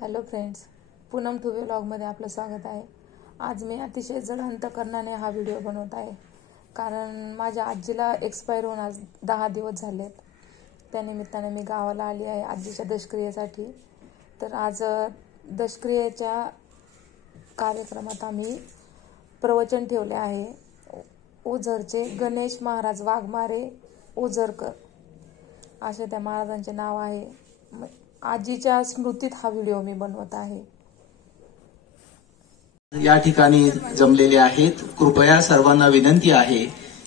Hello friends, Poonam Thube व्लॉगमध्ये आपलं स्वागत आहे। आज मी अतिशय जड अंतकरणाने हा व्हिडिओ बनवत आहे, कारण माझ्या आजीला एक्सपायर होऊन आज 10 दिवस झालेत। त्यानिमित्ताने मी गावाला आली आहे आजीच्या दशक्रियेसाठी। तर आज दशक्रियेच्या कार्यक्रमात आम्ही प्रवचन ठेवले आहे। ओझरचे गणेश महाराज वाघमारे ओझरकर असे त्या महाराजांचे नाव आहे। आजीच्या स्मृतीत हा व्हिडिओ मी बनवत आहे। या ठिकाणी जमलेले आहेत। कृपया सर्वांना विनंती आहे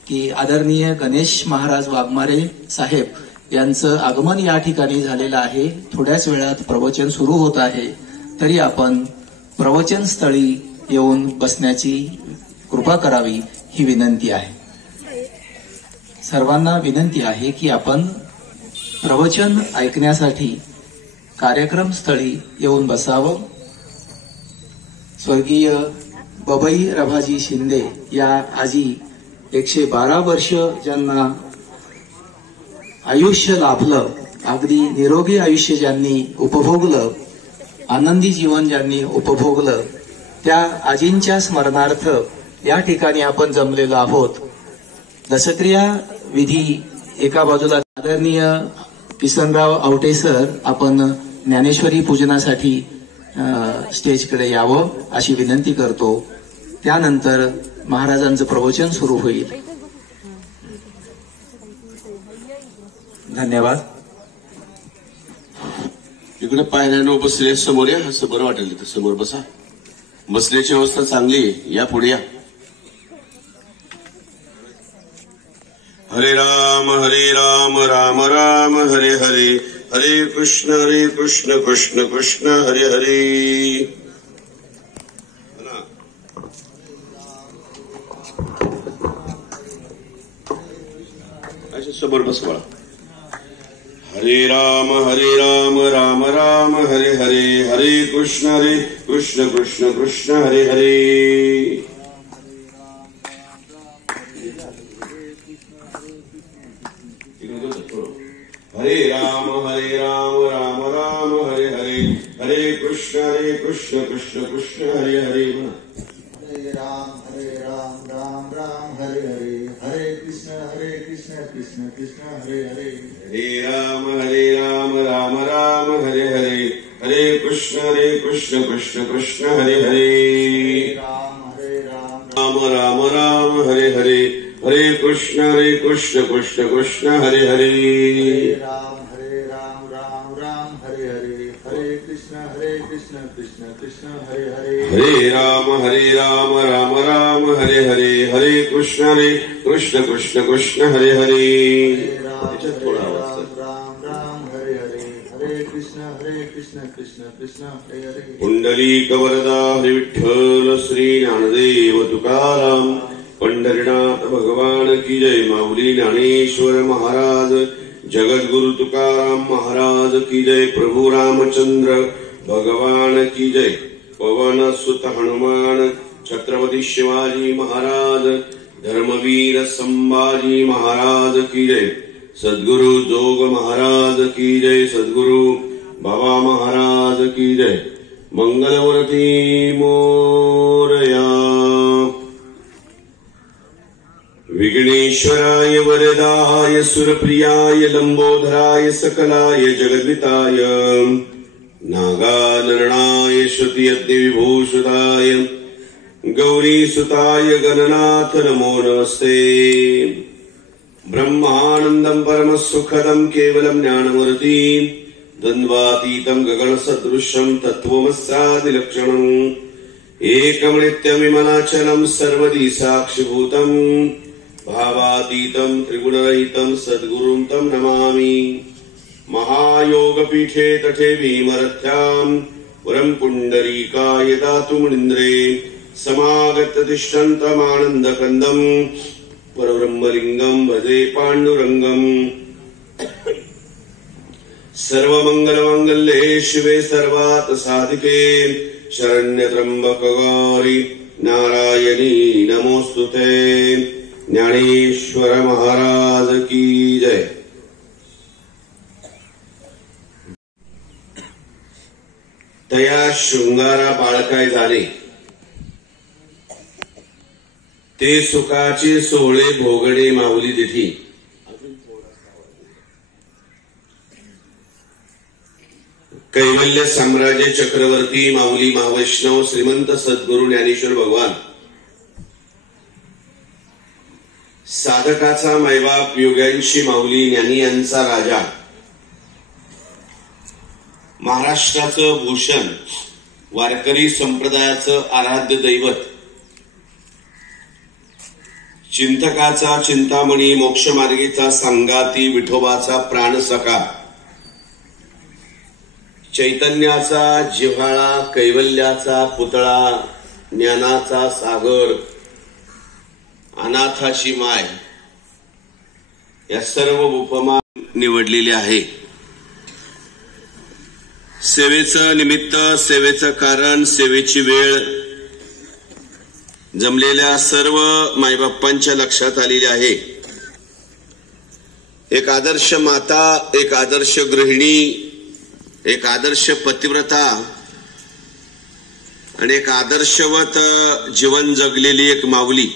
की आदरणीय गणेश महाराज वाघमारे साहेब यांचं आगमन या ठिकाणी झालेलं आहे। थोड्याच वेळात प्रवचन सुरू होत आहे, तरी आपण प्रवचन स्थळी येऊन बसण्याची कृपा करावी ही विनंती आहे। सर्वांना विनंती आहे की आपण प्रवचन ऐकण्यासाठी कार्यक्रम स्थळी येऊन बसावं। स्वर्गीय बबई रभाजी शिंदे या आजी 112 वर्ष ज्यांना आयुष्य लाभलं, अगदी निरोगी आयुष्य ज्यांनी उपभोगलं, आनंदी जीवन ज्यांनी उपभोगलं, त्या आजींच्या स्मरणार्थ या ठिकाणी आपण जमलेलो आहोत। दशक्रिया विधी एका बाजूला, आदरणीय किसनराव आवटे सर आपण ज्ञानेश्वरी पूजनासाठी स्टेजकडे यावं अशी विनंती करतो। त्यानंतर महाराजांचं प्रवचन सुरू होईल। धन्यवाद। इकडे पायऱ्यानं बसले, समोर या, असं बरं वाटेल तिथं समोर बसा। बसण्याची अवस्था चांगली आहे, या पुढे या। हरे राम राम राम हरे हरे, हरे कृष्ण कृष्ण कृष्ण हरे हरे। अच्छा समोर बस बाळा। हरे राम राम राम हरे हरे, हरे कृष्ण कृष्ण कृष्ण हरे हरे। हरे राम राम राम हरे हरे, हरे कृष्ण कृष्ण कृष्ण हरे हरे। हरे राम राम राम हरे हरे, हरे कृष्ण कृष्ण कृष्ण हरे हरे। हरे राम राम हरे हरे, हरे कृष्ण कृष्ण कृष्ण हरे हरे। राम राम हरे हरे, हरे कृष्ण कृष्ण कृष्ण हरे हरे। राम राम हरे हरे, हरे कृष्ण कृष्ण कृष्ण हरे हरे। हरे राम राम हरे हरे, हरे कृष्ण कृष्ण कृष्ण हरे हरे। थोडा राम हरे हरे, हरे कृष्ण कृष्ण कृष्ण हरे हरे। पुंडलीक वरदा हरि विठ्ठल श्री ज्ञानदेव तुकाराम, पंढरीनाथ भगवान की जय। माऊली ज्ञानेश्वर महाराज, जगद्गुरु तुकाराम महाराज की जय। प्रभु रामचंद्र भगवान की जय। पवन सुत हनुमान छत्रपती शिवाजी महाराज, धर्मवीर संभाजी महाराज की जय। सद्गुरु जोग महाराज की जय। सद्गुरु बाबा महाराज की जय। मंगलमूर्ती मोरया। विघ्नेश्वराय वरदाय सुरप्रियाय लंबोदराय सकलाय जगद्विताय, नागानरणाय श्रुतियज्ञ विभूषिताय गौरीसुताय गणनाथ नमो नमस्ते। ब्रह्मानन्दं परमसुखदं केवलं ज्ञानमूर्ति, द्वन्द्वातीतं गगनसदृशं तत्त्वमस्यादिलक्षणम्, एकं नित्यमिमनाचलं सर्वदि साक्षिभूतं, भावातीतं त्रिगुणरहितं सद्गुरुं तं नमामि। महायोगपीठे तटे भीमरथ्यां, वरं पुण्डरीकाय दातुमुनीन्द्रे, समागत तिष्ठन्तमानन्दकन्दं, परब्रह्मलिङ्गं भजे पाण्डुरङ्गम्। सर्वमङ्गलमाङ्गल्ये शिवे सर्वात् साधिके, शरण्यत्र्यम्बक गौरी नारायणी नमोस्तुते। ज्ञानेश्वर महाराज की जय। तया शृंगारा बाळकाय झाले, ते सुखाचे सोहळे भोगणे माऊली दिठी. कैवल्य साम्राज्य चक्रवर्ती माऊली महावैष्णव श्रीमंत सद्गुरु ज्ञानेश्वर भगवान, साधकाचा मैबाप योग्यांची माऊली ज्ञानी यांचा राजा, महाराष्ट्राचं भूषण, वारकरी संप्रदायाचं आराध्य दैवत, चिंतकाचा चिंतामणी, मोक्षमार्गीचा संगाती, विठोबाचा प्राणसखा, चैतन्याचा जिव्हाळा, कैवल्याचा पुतळा, ज्ञानाचा सागर, अनाथाची माय, या सर्व उपमा निवडलेली आहे. सेवेचं निमित्त, सेवेचं कारण, सेवेची वेळ जमलेल्या सर्व मायबाप्पांच्या लक्षात आलेली आहे. एक आदर्श माता, एक आदर्श गृहिणी, एक आदर्श पतिव्रता आणि एक आदर्शवत जीवन जगलेली एक माऊली,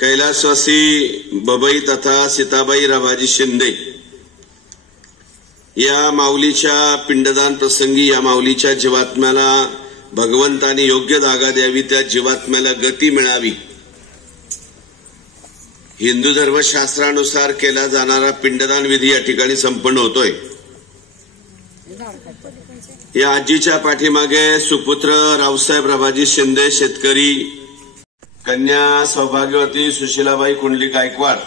कैलासवासी बबई तथा सीताबाई राभाजी शिंदे. या माऊलीच्या पिंडदान प्रसंगी या माऊलीच्या जीवात्म्याला भगवंताने योग्य जागा द्यावी, त्या जीवात्म्याला गती मिळावी. हिंदू धर्मशास्त्रानुसार केला जाणारा पिंडदान विधी या ठिकाणी संपन्न होतोय. या आजीच्या पाठीमागे सुपुत्र रावसाहेब राभाजी शिंदे शेतकरी, कन्या सौभाग्यवती सुशीलाबाई कुंडली गायकवाड,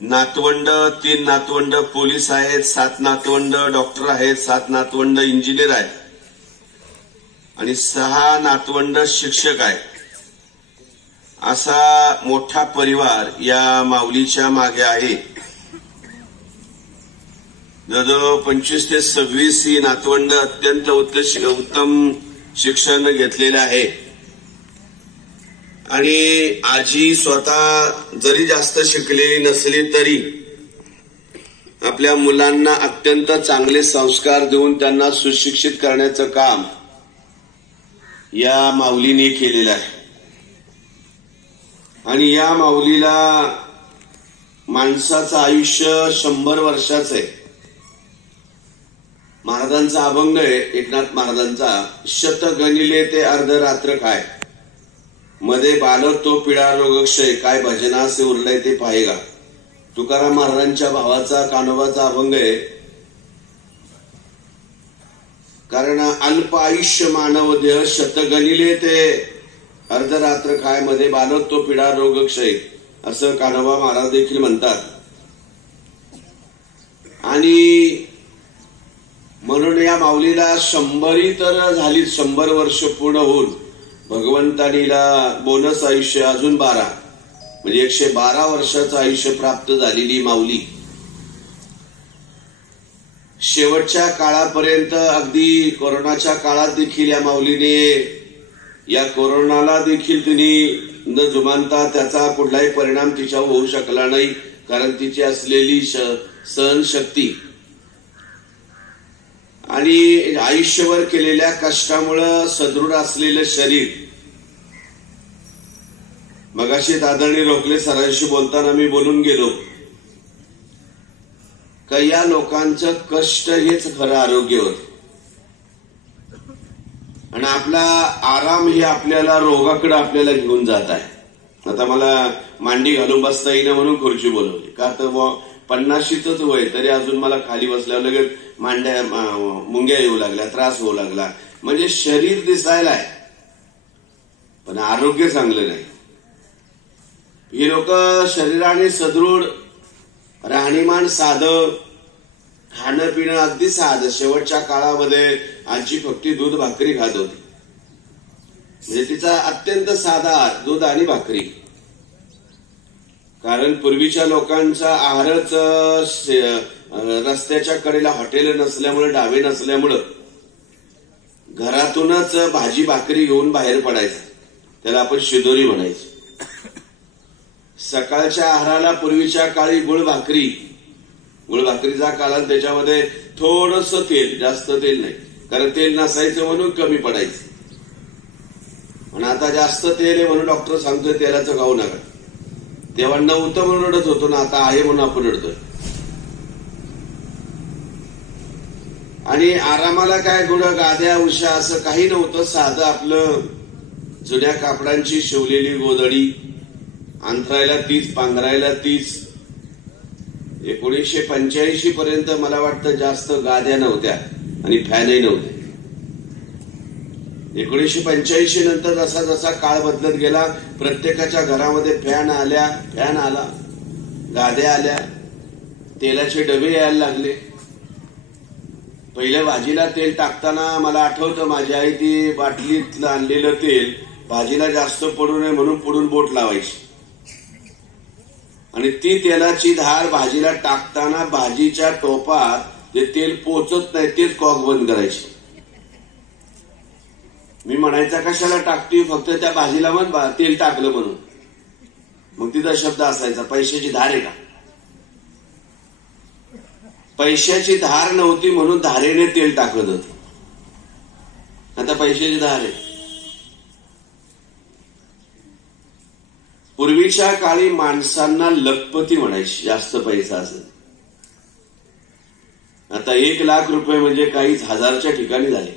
नातवंड 3 नातवंड पोलीस आहेत, 7 नातवंड डॉक्टर आहेत, 7 नातवंड इंजिनियर आहेत आणि 6 नातवंड शिक्षक आहेत. असा मोठा परिवार या माऊलीच्या मागे आहे. जवळजवळ 25 ते 26 ही नातवंड अत्यंत उत्तम शिक्षण घेतलेले आहे आणि आजी स्वतः जरी जास्त शिकलेली नसली तरी आपल्या मुलांना अत्यंत चांगले संस्कार देऊन त्यांना सुशिक्षित करण्याचं काम या माऊलीने केलेलं आहे. आणि या माऊलीला माणसाचं आयुष्य 100 वर्षाचं आहे. महाराजांचा अभंग आहे एकनाथ महाराजांचा, शत गणिले ते अर्धरात्र काय, मध्ये बालक तो पिढा रोगक्षय, काय भजनासे उरलाय ते पाहेगा. तुकाराम महाराजांच्या भावाचा कान्होबाचा अभंग आहे. कारण अल्प आयुष्य मानव देह, शत गणिले ते अर्धरात्र काय, मध्ये बालक तो पिढा रोगक्षय, असं कान्होबा महाराज देखील म्हणतात. आणि म्हणून या माऊलीला 100 तर झाली, 100 वर्ष पूर्ण होऊन भगवंतानीला बोनस आयुष्य अजून 12 म्हणजे 112 वर्षाचं आयुष्य प्राप्त झालेली माऊली. शेवटच्या काळापर्यंत अगदी कोरोनाच्या काळात देखील या माऊलीने या कोरोनाला देखील तिने न जुमानता त्याचा कुठलाही परिणाम तिच्यावर होऊ शकला नाही. कारण तिची असलेली सहनशक्ती आणि आयुष्यभर केलेल्या कष्टामुळं सदृढ असलेलं शरीर. मगाशी आदरणीय रोखले सरांशी बोलताना मी बोलून गेलो का या लोकांचं कष्ट हेच खरं आरोग्य होतं आणि आपला आराम हे आपल्याला रोगाकडे आपल्याला घेऊन जात आहे. आता मला मांडी घालून बसता येईना म्हणून खुर्ची बोलवली, का तर 50च वय तरी अजून मला खाली बसल्यावर लगेच मांड्या मुंग्या येऊ लागल्या, त्रास होऊ लागला. म्हणजे शरीर दिसायला आहे पण आरोग्य चांगलं नाही. ही लोक शरीराने सदृढ, राहणीमान साधं, खाणं पिणं अगदी साधं. शेवटच्या काळामध्ये आजी फक्त दूध भाकरी खात होती. म्हणजे तिचा अत्यंत साधा दूध आणि भाकरी. कारण पूर्वीच्या लोकांचा आहारच रस्त्याच्या कडेला हॉटेल नसल्यामुळे, डाबे नसल्यामुळं घरातूनच भाजी भाकरी घेऊन बाहेर पडायचं. त्याला आपण शिदोरी म्हणायची. सकाळच्या आहाराला पूर्वीच्या काळी गुळ भाकरी गुळभाकरीचा काला, त्याच्यामध्ये थोडस तेल, जास्त तेल नाही, कारण तेल नसायचं म्हणून कमी पडायचं. आणि आता जास्त तेल आहे म्हणून डॉक्टर सांगतोय तेलाचं खाऊ नका. तेव्हा नव्हतं म्हणून रडत होतो ना, आता आहे म्हणून आपण रडतोय. आणि आरामाला काय गुढं गाद्या उशा असं काही नव्हतं. साधं आपलं जुन्या कापडांची शिवलेली गोधडी, अंथरायला तीच, पांघरायला तीच. 1985 पर्यंत मला वाटतं जास्त गाद्या नव्हत्या आणि फॅनही नव्हते. 1985 नंतर जसा जसा काळ बदलत गेला, प्रत्येकाच्या घरामध्ये फॅन आला, गाद्या आल्या, तेलाचे डबे यायला लागले. पहिल्या भाजीला तेल टाकताना मला आठवतं, माझी आई ती बाटलीत आणलेलं तेल भाजीला जास्त पडू नये म्हणून पुढून बोट लावायची आणि ती तेलाची धार भाजीला टाकताना भाजीच्या टोपात जे तेल पोचत नाही तेच कॉक बंद करायची. मी म्हणायचा कशाला टाकतोय, फक्त त्या भाजीला मग तेल टाकलं म्हणून. मग तिचा शब्द असायचा, पैशाची धार आहे का? पैशाची धार नव्हती म्हणून धारेने तेल टाकत होते. आता पैशाची धार आहे. पूर्वीच्या काळी माणसांना लखपती म्हणायची, जास्त पैसा असेल. आता 1 लाख रुपये म्हणजे काहीच हजारच्या ठिकाणी झाले.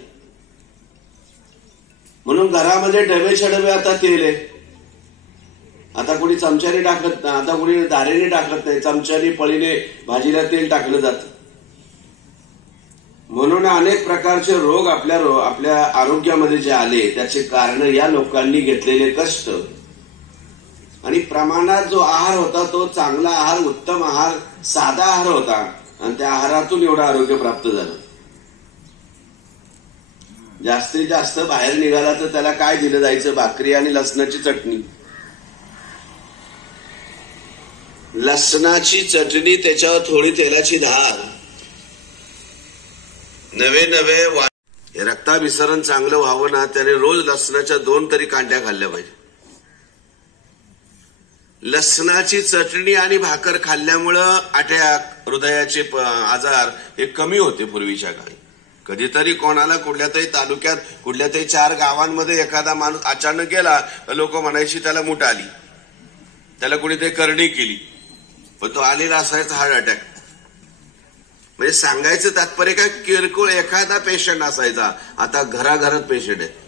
म्हणून घरामध्ये डबेच्या डबे आता तेल आहे. आता कोणी चमच्याने टाकत नाही, आता कोणी दारेने टाकत नाही, चमच्याने पळीने भाजीला तेल टाकलं जातं. म्हणून अनेक प्रकारचे रोग आपल्या आरोग्यामध्ये जे आले त्याचे कारण या लोकांनी घेतलेले कष्ट आणि प्रमाणात जो आहार होता तो चांगला आहार, उत्तम आहार, साधा आहार होता आणि त्या आहारातून एवढं आरोग्य प्राप्त झालं. जास्तीत जास्त बाहेर निघाला तर त्याला काय दिलं जायचं? भाकरी आणि लसणाची चटणी. लसणाची चटणी, त्याच्यावर थोडी तेलाची धार, नवे रक्ताभिसरण चांगलं व्हावं ना, त्याने रोज लसणाच्या 2 तरी कांड्या खाल्ल्या पाहिजे. लसणाची चटणी आणि भाकर खाल्ल्यामुळं अटॅक, हृदयाचे आजार हे कमी होते पूर्वीच्या काळी. कधीतरी कोणाला कुठल्या तरी तालुक्यात, कुठल्या तरी 4 गावांमध्ये एखादा माणूस अचानक गेला, लोक म्हणायची त्याला मूठ आली, त्याला कुणीतरी करणी केली, पण तो आलेला असायचा हार्ट अटॅक. म्हणजे सांगायचं तात्पर्य काय, किरकोळ एखादा पेशंट असायचा, आता घराघरात पेशंट आहेत.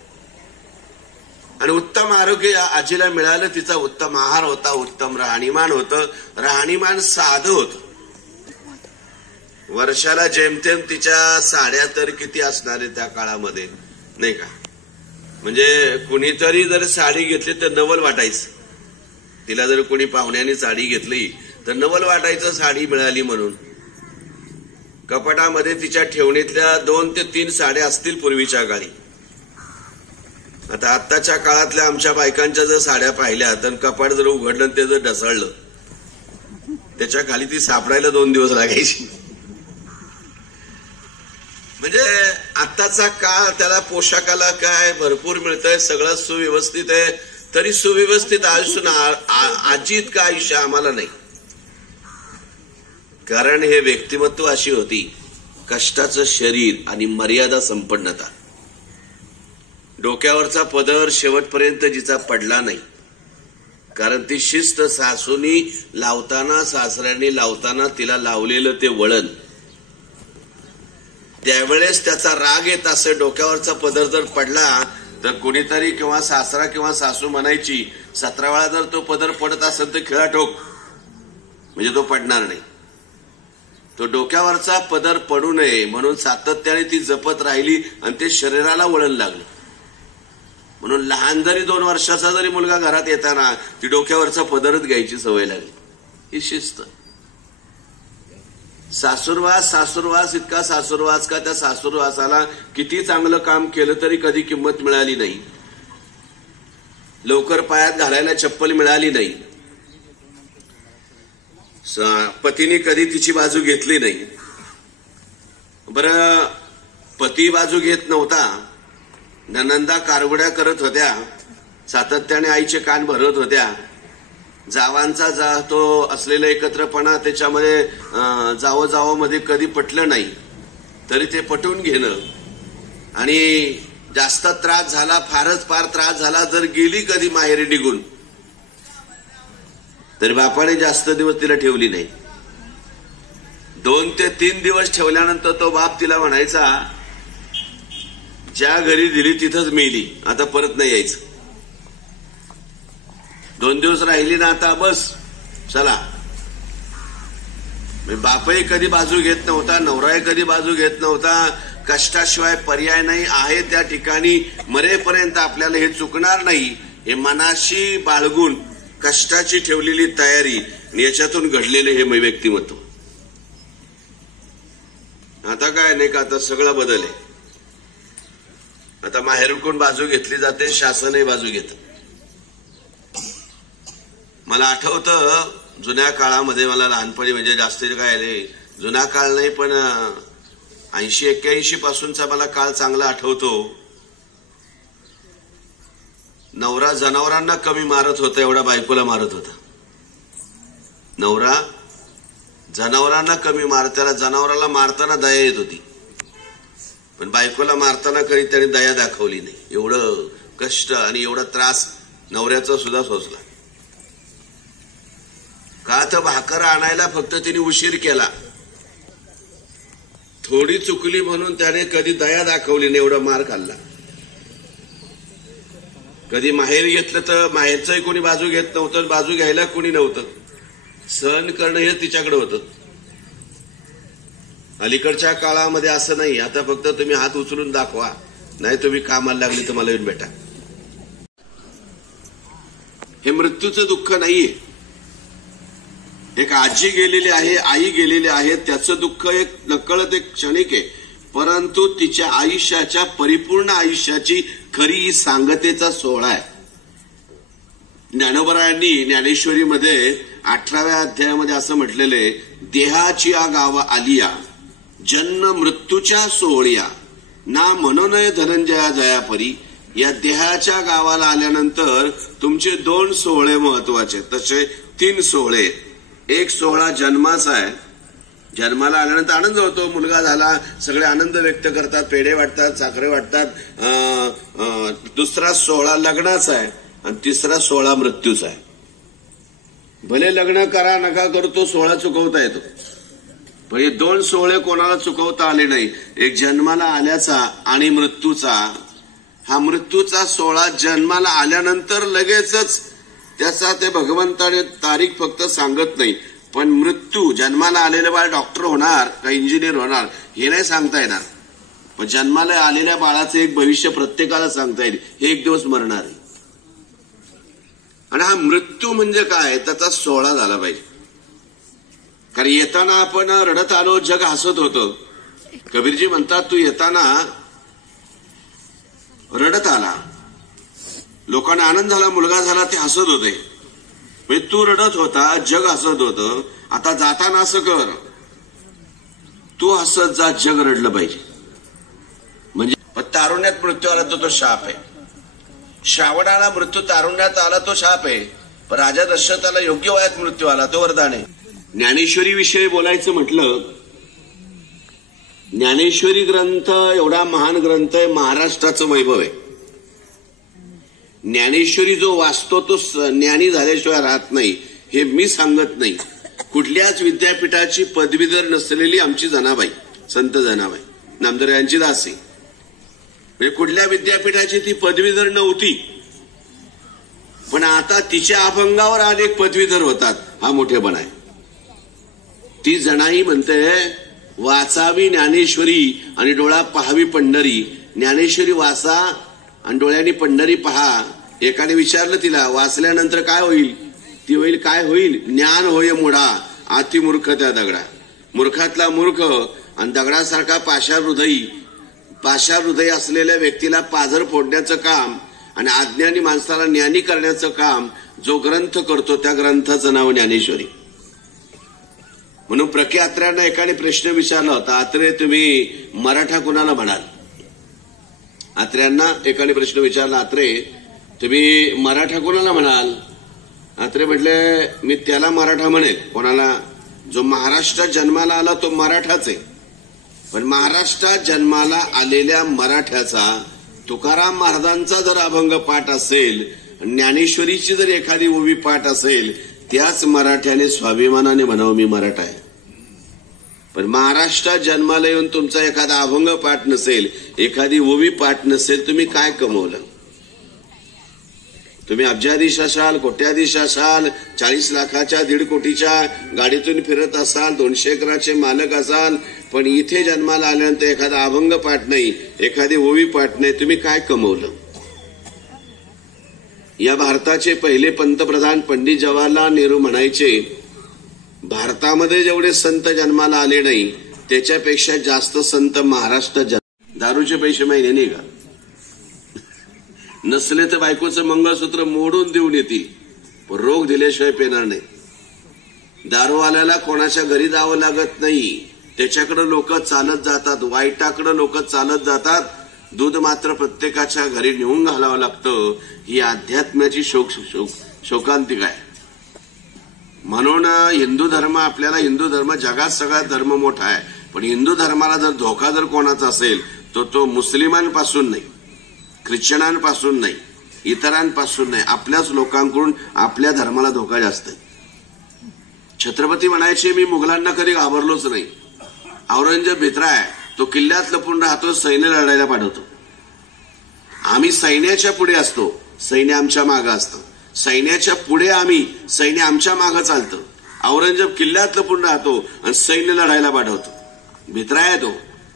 आणि उत्तम आरोग्य आजीला मिळालं. तिचा उत्तम आहार होता, उत्तम राहणीमान होतं, राहणीमान साधं होतं. वर्षाला जेमतेम तिच्या साड्या तर किती असणार आहे त्या काळामध्ये, नाही का? म्हणजे कुणीतरी जर साडी घेतली तर नवल वाटायचं. तिला जर कोणी पाहुण्याने साडी घेतली तर नवल वाटायचं साडी मिळाली म्हणून. कपाटामध्ये तिच्या ठेवणीतल्या 2 ते 3 साड्या असतील पूर्वीच्या काळी. आता आत्ताच्या काळातल्या आमच्या बायकांच्या जर साड्या पाहिल्या तर कपाट जर उघडलं ते जर ढसळलं, त्याच्या खाली ती सापडायला 2 दिवस लागायची. म्हणजे आत्ताचा काळ, त्याला पोशाखाला काय भरपूर मिळतंय, सगळं सुव्यवस्थित आहे, तरी सुव्यवस्थित आजी इतकं आयुष्य आम्हाला नाही. कारण हे व्यक्तिमत्व अशी होती, कष्टाचं शरीर आणि मर्यादा संपन्नता. डोक्यावरचा पदर शेवटपर्यंत जिचा पडला नाही, कारण ती शिस्त सासूनी लावताना, सासऱ्यांनी लावताना तिला लावलेलं ते वळण, त्यावेळेस त्याचा राग येत असे. डोक्यावरचा पदर जर पडला तर कोणीतरी किंवा सासरा किंवा सासू म्हणायची, 17 वेळा जर तो पदर पडत असेल तर खिळा ठोक, म्हणजे तो पडणार नाही. तो डोक्यावरचा पदर पडू नये म्हणून सातत्याने ती जपत राहिली आणि ते शरीराला वळण लागलं. म्हणून लहान जरी 2 वर्षाचा जरी मुलगा घरात येताना ती डोक्यावरचा पदरच घ्यायची सवय लागली. ही शिस्त. सासूरवास इतका सासूरवास का त्या सासूरवासाला किती चांगलं काम केलं तरी कधी किंमत मिळाली नाही. लवकर पायात घालायला चप्पल मिळाली नाही. पतीने कधी तिची बाजू घेतली नाही. बरं, पती बाजू घेत नव्हता, ननंदा कारगुड्या करत होत्या, सातत्याने आईचे कान भरत होत्या, जावांचा तो असलेला एकत्रपणा त्याच्यामध्ये जावोमध्ये कधी पटलं नाही, तरी ते पटवून घेणं आणि जास्त त्रास झाला, फारच फार त्रास झाला, जर गेली कधी माहेरी निघून, तरी बापाने जास्त दिवस तिला ठेवली नाही. 2 ते 3 दिवस ठेवल्यानंतर तो बाप तिला म्हणायचा, ज्या घरी दिली तिथंच मेली, आता परत नाही यायचं. 2 दिवस राहिली ना आता बस चला. बापही कधी बाजू घेत नव्हता, नवराही कधी बाजू घेत नव्हता. कष्टाशिवाय पर्याय नाही आहे त्या ठिकाणी मरेपर्यंत आपल्याला हे चुकणार नाही, हे मनाशी बाळगून कष्टाची ठेवलेली तयारी याच्यातून घडलेले हे व्यक्तिमत्व. आता काय नाही का, आता सगळं बदल आहे. आता माहेरकडून बाजू घेतली जाते, शासनही बाजू घेतं. मला आठवतं जुन्या काळामध्ये, मला लहानपणी म्हणजे जास्त काय आले जुना काळ नाही पण 80-81 पासूनचा मला काळ चांगला आठवतो. नवरा जनावरांना कमी मारत होता एवढा बायकोला मारत होता. नवरा जनावरांना कमी त्याला जनावराला मारताना दया येत होती, पण बायकोला मारताना कधी त्याने दया दाखवली नाही. एवढं कष्ट आणि एवढा त्रास नवऱ्याचा सुद्धा सोसला. का तर भाकर आणायला फक्त तिने उशीर केला, थोडी चुकली म्हणून त्याने कधी दया दाखवली नाही, एवढा मार खाल्ला. कधी माहेर घेतलं तर माहेरचंही कोणी बाजू घेत नव्हतं, बाजू घ्यायला कोणी नव्हतं. सहन करणं हे तिच्याकडे होतं. अलीकडच्या काळामध्ये असं नाही. आता फक्त तुम्ही हात उचलून दाखवा, नाही तुम्ही कामाला लागली तर मला येऊन भेटा. हे मृत्यूचं दुःख नाहीये. एक आजी गेलेली आहे, आई गेलेली आहे, त्याचं दुःख एक नकळत एक क्षणिक आहे, परंतु तिच्या आयुष्याच्या परिपूर्ण आयुष्याची खरी ही सांगतेचा सोहळा आहे. ज्ञानोबरायांनी ज्ञानेश्वरीमध्ये 18व्या अध्यायामध्ये असं म्हटलेलं आहे, देहाची गाव आलिया जन्म मृत्यूच्या सोहळ्या ना मनोनय धनंजया जयापरी. या देहाच्या गावाला आल्यानंतर तुमचे 2 सोहळे महत्वाचे, तसे 3 सोहळे. एक सोहळा जन्माचा आहे, जन्माला आल्यानंतर आनंद होतो, मुलगा झाला, सगळे आनंद व्यक्त करतात, पेढे वाटतात, साखरे वाटतात. दुसरा सोहळा लग्नाचा आहे आणि तिसरा सोहळा मृत्यूचा आहे. भले लग्न करा नका करू, तो सोहळा चुकवता येतो, पण हे 2 सोहळे कोणाला चुकवता आले नाही. एक जन्माला आल्याचा आणि मृत्यूचा. हा मृत्यूचा सोहळा जन्माला आल्यानंतर लगेचच त्याचा ते भगवंताने तारीख फक्त सांगत नाही, पण मृत्यू जन्माला आलेलं बाळ डॉक्टर होणार का इंजिनियर होणार हे नाही सांगता येणार, पण जन्माला आलेल्या बाळाचं एक भविष्य प्रत्येकाला सांगता येईल, हे एक दिवस मरणार आहे. आणि हा मृत्यू म्हणजे काय, त्याचा सोहळा झाला पाहिजे. कारण येताना आपण रडत आलो, जग हसत होतं. कबीरजी म्हणतात, तू येताना रडत आला, लोकांना आनंद झाला, मुलगा झाला, ते हसत होते. म्हणजे तू रडत होता, जग हसत होतं. आता जाताना असं कर, तू हसत जा, जग रडलं पाहिजे. म्हणजे तारुण्यात मृत्यू आला तर तो शाप आहे. श्रावणाला मृत्यू तारुण्यात आला तो शाप आहे, पण राजा दशरथाला योग्य वयात मृत्यू आला तो वरदान आहे. ज्ञानेश्वरी विषयी बोलायचं म्हटलं, ज्ञानेश्वरी ग्रंथ एवढा महान ग्रंथ आहे, महाराष्ट्राचं वैभव आहे. ज्ञानेश्वरी जो वाचतो तो ज्ञानी झाल्याशिवाय राहत नाही, हे मी सांगत नाही. कुठल्याच विद्यापीठाची पदवीधर नसलेली आमची जनाबाई, संत जनाबाई नामदेव यांची दासी, म्हणजे कुठल्या विद्यापीठाची ती पदवीधर नव्हती, पण आता तिच्या अभंगावर अनेक पदवीधर होतात. हा मोठेपणा आहे. ती जनाई म्हणते, वाचावी ज्ञानेश्वरी आणि डोळा पहावी पंढरी. ज्ञानेश्वरी वाचा आणि डोळ्यांनी पंढरी पहा. एकाने विचारलं तिला, वाचल्यानंतर काय होईल? ती होईल, काय होईल? ज्ञान होय मुढा, अति मूर्ख त्या दगडा. मूर्खातला मूर्ख आणि दगडासारखा पाषाण हृदय असलेल्या व्यक्तीला पाझर फोडण्याचं काम आणि अज्ञानी माणसाला ज्ञानी करण्याचं काम जो ग्रंथ करतो, त्या ग्रंथाचं नाव ज्ञानेश्वरी. म्हणून प्रके आत्र्यांना एकाने प्रश्न विचारला होता, आत्रे तुम्ही मराठा कुणाला म्हणाल? आत्र्यांना एकाने प्रश्न विचारला, आत्रे तुम्ही मराठा कोणाला म्हणाल? अत्रे म्हटले मी त्याला मराठा म्हणेल कोणाला, जो महाराष्ट्रात जन्माला आला तो मराठाच आहे, पण महाराष्ट्रात जन्माला आलेल्या मराठ्याचा तुकाराम महाराजांचा जर अभंग पाठ असेल, ज्ञानेश्वरीची जर एखादी ओवी पाठ असेल, त्याच मराठ्याने स्वाभिमानाने म्हणावं मी मराठा आहे. पण महाराष्ट्रात जन्माला येऊन तुमचा एखादा अभंग पाठ नसेल, एखादी ओवी पाठ नसेल, तुम्ही काय कमवलं? तुम्ही अब्जाधीश असाल, कोट्याधीश असाल, 40 लाखाच्या 1.5 कोटीच्या गाडीतून फिरत असाल, 200 एकराचे मालक असाल, पण इथे जन्माला आल्यानंतर एखादा अभंग पाठ नाही, एखादी ओवी पाठ नाही, तुम्ही काय कमवलं? या भारताचे पहिले पंतप्रधान पंडित जवाहरलाल नेहरू म्हणायचे, भारतामध्ये जेवढे संत जन्माला आले नाही त्याच्यापेक्षा जास्त संत महाराष्ट्रात. दारूचे पैसे माहिती नाही का? नसले तर बायकोचं मंगळसूत्र मोडून देऊन येतील, पण रोग दिल्याशिवाय पेणार नाही. दारूवाल्याला कोणाच्या घरी जावं लागत नाही, त्याच्याकडे लोक चालत जातात, वाईटाकडे लोक चालत जातात. दूध मात्र प्रत्येकाच्या घरी नेऊन घालावं लागतं. ही अध्यात्माची शोकांतिका आहे. म्हणून हिंदू धर्म, आपल्याला हिंदू धर्म जगात सगळ्यात धर्म मोठा आहे, पण हिंदू धर्माला जर धोका जर कोणाचा असेल तर तो मुस्लिमांपासून नाही, ख्रिश्चनांपासून नाही, इतरांपासून नाही, आपल्याच लोकांकडून आपल्या धर्माला धोका जास्त आहे. छत्रपती म्हणायचे मी मुघलांना कधी घाबरलोच नाही. औरंगजेब भित्रा आहे, तो किल्ल्यात लपून राहतो, सैन्य लढायला पाठवतो. आम्ही सैन्याच्या पुढे असतो, सैन्य आमच्या मागे असतं. सैन्याच्या पुढे आम्ही, सैन्य आमच्या मागे चालतं. औरंगजेब किल्ल्यात लपून राहतो आणि सैन्य लढायला पाठवतो. भित्रा आहे तो,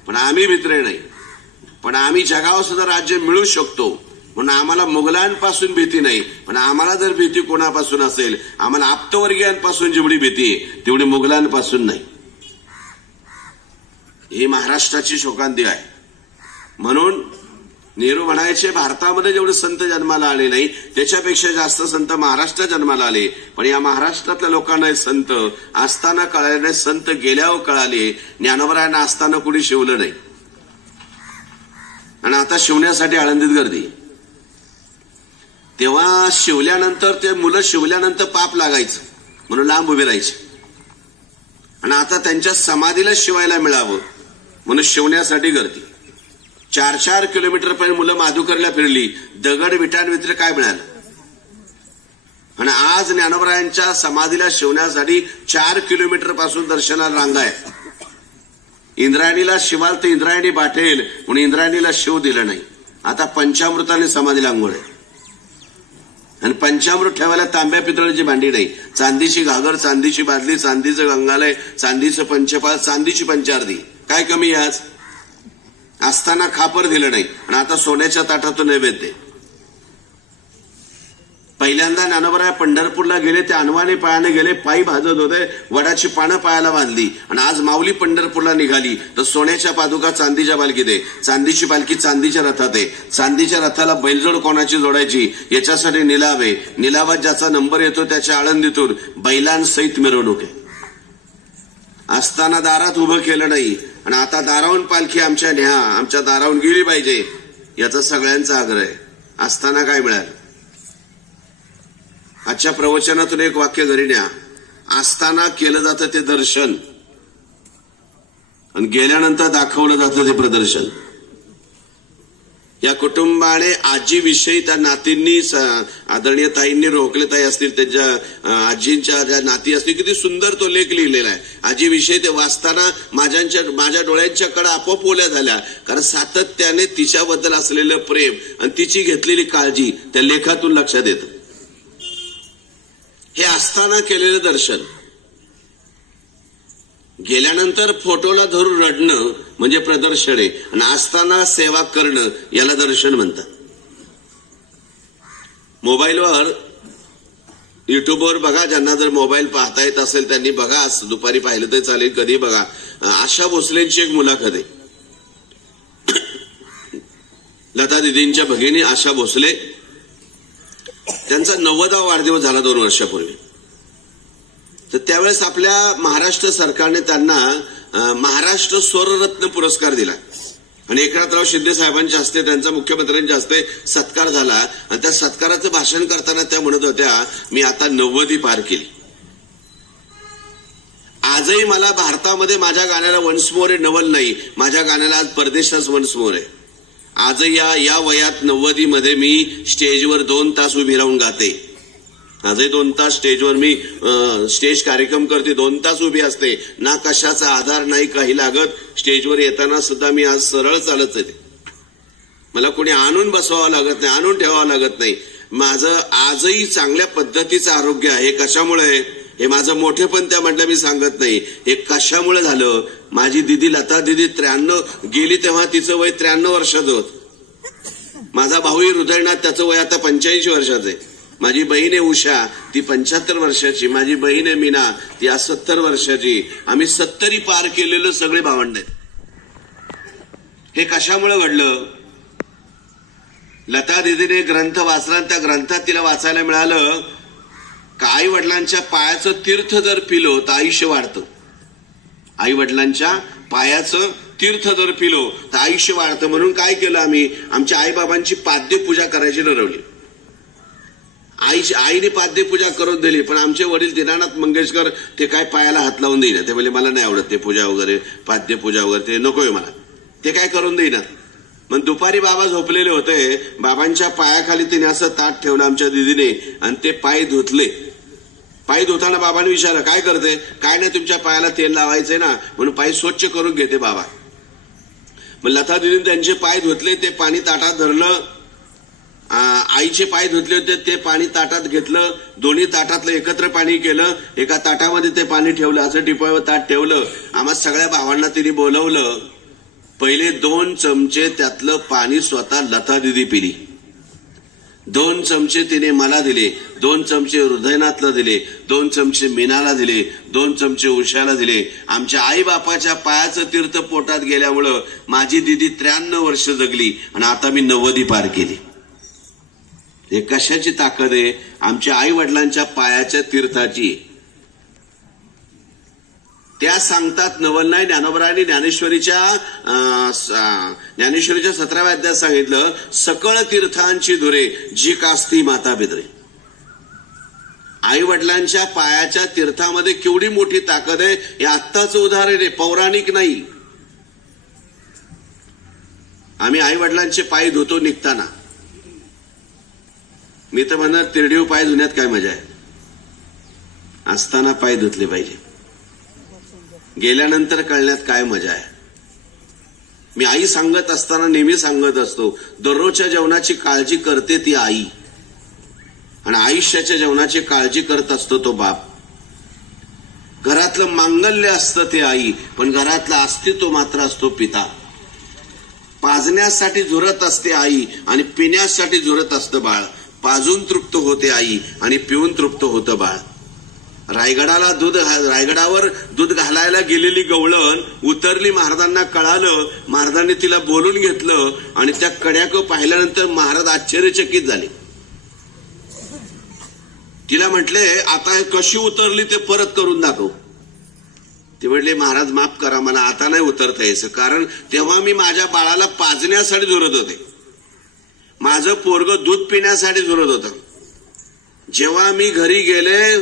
पण आम्ही भित्रे नाही. पण आम्ही जगावर सुद्धा राज्य मिळू शकतो, म्हणून आम्हाला मुघलांपासून भीती नाही. पण आम्हाला जर भीती कोणापासून असेल, आम्हाला आप्तवर्गीयांपासून जेवढी भीती आहे तेवढी मुघलांपासून नाही. ही महाराष्ट्राची शोकांतिका आहे. म्हणून नेहरू म्हणायचे, भारतामध्ये जेवढे संत जन्माला आले नाही त्याच्यापेक्षा जास्त संत महाराष्ट्रात जन्माला आले. पण या महाराष्ट्रातल्या लोकांना संत असताना कळाले नाही, संत गेल्यावर कळाले. ज्ञानोबरायांना असताना कुणी शिवलं नाही, आणि आता शिवण्यासाठी आळंदीत गर्दी. तेव्हा शिवल्यानंतर ते मुलं शिवल्यानंतर पाप लागायचं म्हणून लांब उभे राहायचे, आणि आता त्यांच्या समाधीला शिवायला मिळावं म्हणून शिवण्यासाठी गर्दी. 4-4 किलोमीटर पर्यंत मुलं माधुकरला फिरली, दगड विटांव्यतिरिक्त काय मिळालं? आणि आज ज्ञानोबरायांच्या समाधीला शिवण्यासाठी 4 किलोमीटर पासून दर्शनाला रांगा आहेत. इंद्रायणीला शिवाल तर इंद्रायणी बाटेल म्हणून इंद्रायणीला शिव दिलं नाही. आता पंचामृताने समाधीला अंघोळ आहे, आणि पंचामृत ठेवायला तांब्या पितळाची भांडी नाही. चांदीची घागर, चांदीची बादली, चांदीचं गंगालय, चांदीचं पंचपाल, चांदीची पंचारती. काय कमी आज? असताना खापर दिलं नाही, आणि आता सोन्याच्या ताटातून नैवेद्य. पहिल्यांदा ज्ञानोबराय पंढरपूरला गेले, ते अनवाणी पायाने गेले, पायी भाजत होते, वडाची पानं पायाला बांधली. आणि आज माऊली पंढरपूरला निघाली तर सोन्याच्या पादुका चांदीच्या पालखीत आहे, चांदीची पालखी चांदीच्या रथात आहे. चांदीच्या रथाला बैलजोड कोणाची जोडायची याच्यासाठी निलाव आहे. निलावात ज्याचा नंबर येतो त्याच्या आळंदीतून बैलांसहित मिरवणूक आहे. असताना दारात उभं केलं नाही, आणि आता दारावून पालखी आमच्या न्या, आमच्या दारावून गेली पाहिजे याचा सगळ्यांचा आग्रह आहे. असताना काय मिळालं? आजच्या प्रवचनातून एक वाक्य घरी न्या. असताना केलं जातं ते दर्शन, आणि गेल्यानंतर दाखवलं जातं ते प्रदर्शन. या कुटुंबाने आजीविषयी त्या नातींनी, आदरणीय ताईंनी, रोकले ताई असतील, त्यांच्या आजींच्या ज्या नाती असतील, किती सुंदर तो लेख लिहिलेला आहे. आजीविषयी ते वाचताना माझ्या डोळ्यांच्या कडा आपोआप ओल्या झाल्या, कारण सातत्याने तिच्याबद्दल असलेलं प्रेम आणि तिची घेतलेली काळजी त्या लेखातून लक्षात येतं. हे असताना केलेलं दर्शन. गेल्यानंतर फोटोला धरून रडणं म्हणजे प्रदर्शन आहे, आणि असताना सेवा करणं याला दर्शन म्हणतात. मोबाईलवर, युट्यूबवर बघा, ज्यांना जर मोबाईल पाहता येत असेल त्यांनी बघा, आज दुपारी पाहिलं तर चालेल, कधी बघा. आशा भोसलेंची एक मुलाखत आहे. लता दिदींच्या भगिनी आशा भोसले, त्यांचा 90वा वाढदिवस झाला 2 वर्षापूर्वी. तर त्यावेळेस आपल्या महाराष्ट्र सरकारने त्यांना महाराष्ट्र स्वररत्न पुरस्कार दिला. आणि एकनाथराव शिंदे साहेबांच्या हस्ते, त्यांचा मुख्यमंत्र्यांच्या हस्ते सत्कार झाला आणि त्या सत्काराचं भाषण करताना त्या म्हणत होत्या, मी आता 90 पार केली. आजही मला भारतामध्ये माझ्या गाण्याला वन्स मोर आहे नवल नाही, माझ्या गाण्याला आज परदेशात वन्स मोर आहे. आजही या वयात 90 मध्ये मी स्टेजवर 2 तास उभी राहून गाते. आजही 2 तास स्टेजवर मी स्टेज कार्यक्रम करते, 2 तास उभी असते, ना कशाचा आधार नाही, काही लागत. स्टेजवर येताना सुद्धा मी आज सरळ चालत येते. मला कोणी आणून बसवावं लागत नाही, आणून ठेवावं लागत नाही. माझं आजही चांगल्या पद्धतीचं आरोग्य आहे. कशामुळे? हे माझं मोठेपण त्या म्हटलं मी सांगत नाही. हे कशामुळे झालं? माझी दिदी लता दिदी 93 गेली तेव्हा तिचं वय 93 वर्षाचं होतं. माझा भाऊही हृदयनाथ, त्याचं वय आता 85 वर्षाचं आहे. माझी बहीण आहे उषा, ती 75 वर्षाची. माझी बहीण आहे मीना, ती आज 70 वर्षाची. आम्ही 70 पार केलेलं सगळे भावंड आहेत. हे कशामुळे घडलं? लता दिदीने ग्रंथ वाचला, त्या ग्रंथात तिला वाचायला मिळालं का आई वडिलांच्या पायाचं तीर्थ जर पिलो तर आयुष्य वाढतं. आई वडिलांच्या पायाचं तीर्थ जर पिलो तर आयुष्य वाढतं. म्हणून काय केलं आम्ही? आमच्या आईबाबांची पाद्यपूजा करायची ठरवली. आईने पाद्यपूजा करून दिली, पण आमचे वडील दीनानाथ मंगेशकर ते काय पायाला हात लावून देईना. ते म्हणजे मला नाही आवडत ते पूजा वगैरे, पाद्यपूजा वगैरे ते नकोय मला, ते काय करून देईना. मग दुपारी बाबा झोपलेले होते, बाबांच्या पायाखाली तिने असं ताट ठेवलं आमच्या दिदीने आणि ते पाय धुतले. पाय धुताना बाबांनी विचारलं, काय करते? काय नाही, तुमच्या पायाला तेल लावायचंय ना, म्हणून पाय स्वच्छ करून घेते बाबा. मग लता दिदीने त्यांचे पाय धुतले, ते पाणी ताटात धरलं. आईचे पाय धुतले होते, ते पाणी ताटात घेतलं. दोन्ही ताटातलं एकत्र पाणी केलं, एका ताटामध्ये ते पाणी ठेवलं, असं टिपावर ताट ठेवलं. आम्हा सगळ्या भावांना तिने बोलवलं. पहिले 2 चमचे त्यातलं पाणी स्वतः लता दिदी पिली. 2 चमचे तिने मला दिले, 2 चमचे हृदयनाथला दिले, 2 चमचे मीनाला दिले, 2 चमचे उषाला दिले. आमच्या आई बापाच्या पायाचं तीर्थ पोटात गेल्यामुळं माझी दिदी 93 वर्ष जगली आणि आता मी 90 पार केली. हे कशाची ताकद आहे? आमच्या आई वडिलांच्या पायाच्या तीर्थाची. त्या सांगतात, नवल नाही, ज्ञानोबरायांनी ज्ञानेश्वरीच्या 17व्या अध्यायात सांगितलं, सकळ तीर्थांची धुरे जी कास्ती माता बिदरे. आई वडिलांच्या पायाच्या तीर्थामध्ये केवढी मोठी ताकद आहे हे आत्ताचं उदाहरण आहे, पौराणिक नाही. आम्ही आई वडिलांचे पाय धुतो निघताना. मी तर म्हणणार तिरडीव पाय धुण्यात काय मजा आहे? असताना पाय धुतले पाहिजे, गेल्यानंतर कळण्यात काय मजा आहे? मी आई सांगत असताना नेहमी सांगत असतो, दररोजच्या जेवणाची काळजी करते ती आई आणि आयुष्याच्या जेवणाची काळजी करत असतो तो बाप. घरातलं मांगल्य असतं ते आई, पण घरातलं अस्तित्व मात्र असतो पिता. पाजण्यासाठी झुरत असते आई आणि पिण्यासाठी झुरत असतं बाळ. पाजून तृप्त होते आई आणि पिऊन तृप्त होतं बाळ. रायगडावर दूध घालायला गेलेली गवळण उतरली, महाराजांना कळालं, महाराजांनी तिला बोलून घेतलं आणि त्या कड्याक पाहिल्यानंतर महाराज आश्चर्यचकित झाले. तिला म्हटले, आता कशी उतरली ते परत करून दाखव. ते म्हटले, महाराज माफ करा, मला आता नाही उतरता यायचं, कारण तेव्हा मी माझ्या बाळाला पाजण्यासाठी झुरत होते. माझं पोरगं दूध पिण्यासाठी झुरत होतं. जेव्हा मी घरी गेले,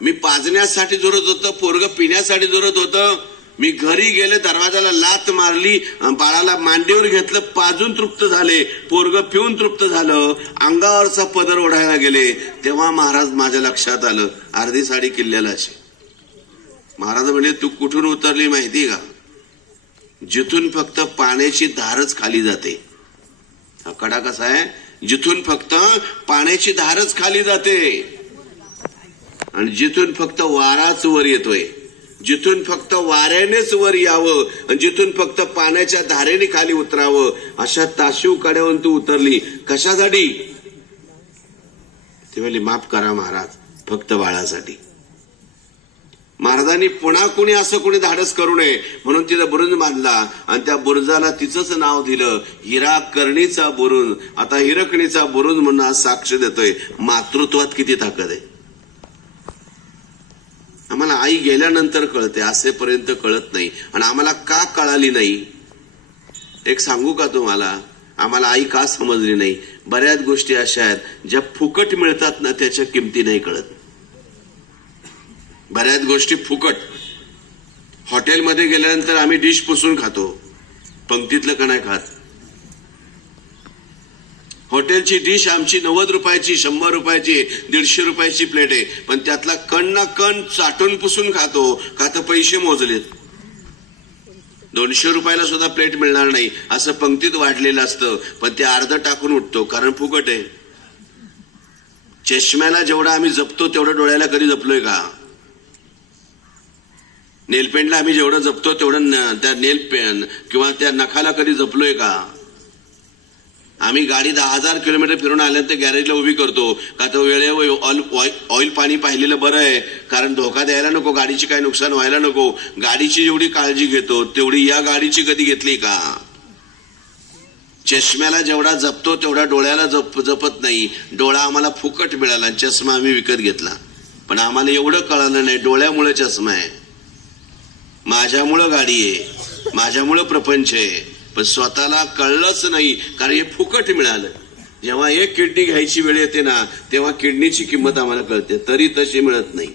मी पाजण्यासाठी झुरत होतं, पोरगं पिण्यासाठी झुरत होतं. मी घरी गेले, दरवाजाला लात मारली, बाळाला मांडीवर घेतलं, पाजून तृप्त झाले, पोरगं पिऊन तृप्त झालं, अंगावरचा पदर ओढायला गेले, तेव्हा महाराज माझ्या लक्षात आलं, अर्धी साडी किल्ल्याला अशी. महाराज म्हणजे, तू कुठून उतरली माहिती का? जिथून फक्त पाण्याची धारच खाली जाते. हा कडा कसा आहे? जिथून फक्त पाण्याची धारच खाली जाते आणि जिथून फक्त वाराच वर येतोय, जिथून फक्त वाऱ्यानेच वर यावं आणि जिथून फक्त पाण्याच्या धारेने खाली उतरावं, अशा ताशीव कड्यावरून तू उतरली. कशासाठी? ते म्हणले, माफ करा महाराज, फक्त बाळासाठी. महाराजांनी पुन्हा कुणी असं कुणी धाडस करू नये म्हणून तिथं बुरुज बांधला आणि त्या बुरुजाला तिचंच नाव दिलं, हिरा कर्णीचा बुरुज. आता हिरकणीचा बुरुज म्हणून आज साक्ष देतोय. मातृत्वात किती ताकद आहे. आम्हाला आई गेल्यानंतर कळते, असेपर्यंत कळत नाही. आणि आम्हाला का कळाली नाही? एक सांगू का तुम्हाला, आम्हाला आई का समजली नाही? बऱ्याच गोष्टी अशा आहेत ज्या फुकट मिळतात ना, त्याच्या किमती नाही कळत. बऱ्याच गोष्टी फुकट. हॉटेलमध्ये गेल्यानंतर आम्ही डिश पुसून खातो, पंक्तीतलं का नाही खात. हॉटेलची डिश आमची 90 रुपयाची, 100 रुपयाची, 150 रुपयाची प्लेट आहे, पण त्यातला कण ना कण चाटून पुसून खातो, का तर पैसे मोजलेत. 200 रुपयाला सुद्धा प्लेट मिळणार नाही असं पंक्तीत वाढलेलं असतं, पण ते अर्ध टाकून उठतो, कारण फुकट आहे. चष्म्याला जेवढा आम्ही जपतो तेवढं डोळ्याला कधी जपलोय का? नेलपेंटला आम्ही जेवढं जपतो तेवढं त्या नेलपेन किंवा त्या नखाला कधी जपलोय का? आम्ही गाडी 10,000 किलोमीटर फिरून आल्यानंतर गॅरेजला उभी करतो, का तर वेळेवर ऑइल पाणी पाहिलेलं बरं आहे, कारण धोका द्यायला नको, गाडीची काही नुकसान व्हायला नको. गाडीची जेवढी काळजी घेतो तेवढी या गाडीची कधी घेतली का? चष्म्याला जेवढा जपतो तेवढा डोळ्याला जपत नाही. डोळा आम्हाला फुकट मिळाला, चष्मा आम्ही विकत घेतला, पण आम्हाला एवढं कळालं नाही डोळ्यामुळे चष्मा आहे, माझ्यामुळं गाडी आहे, माझ्यामुळं प्रपंच आहे, पण स्वतःला कळलंच नाही, कारण हे फुकट मिळालं. जेव्हा एक किडनी घ्यायची वेळ येते ना, तेव्हा किडनीची किंमत आम्हाला कळते, तरी तशी मिळत नाही.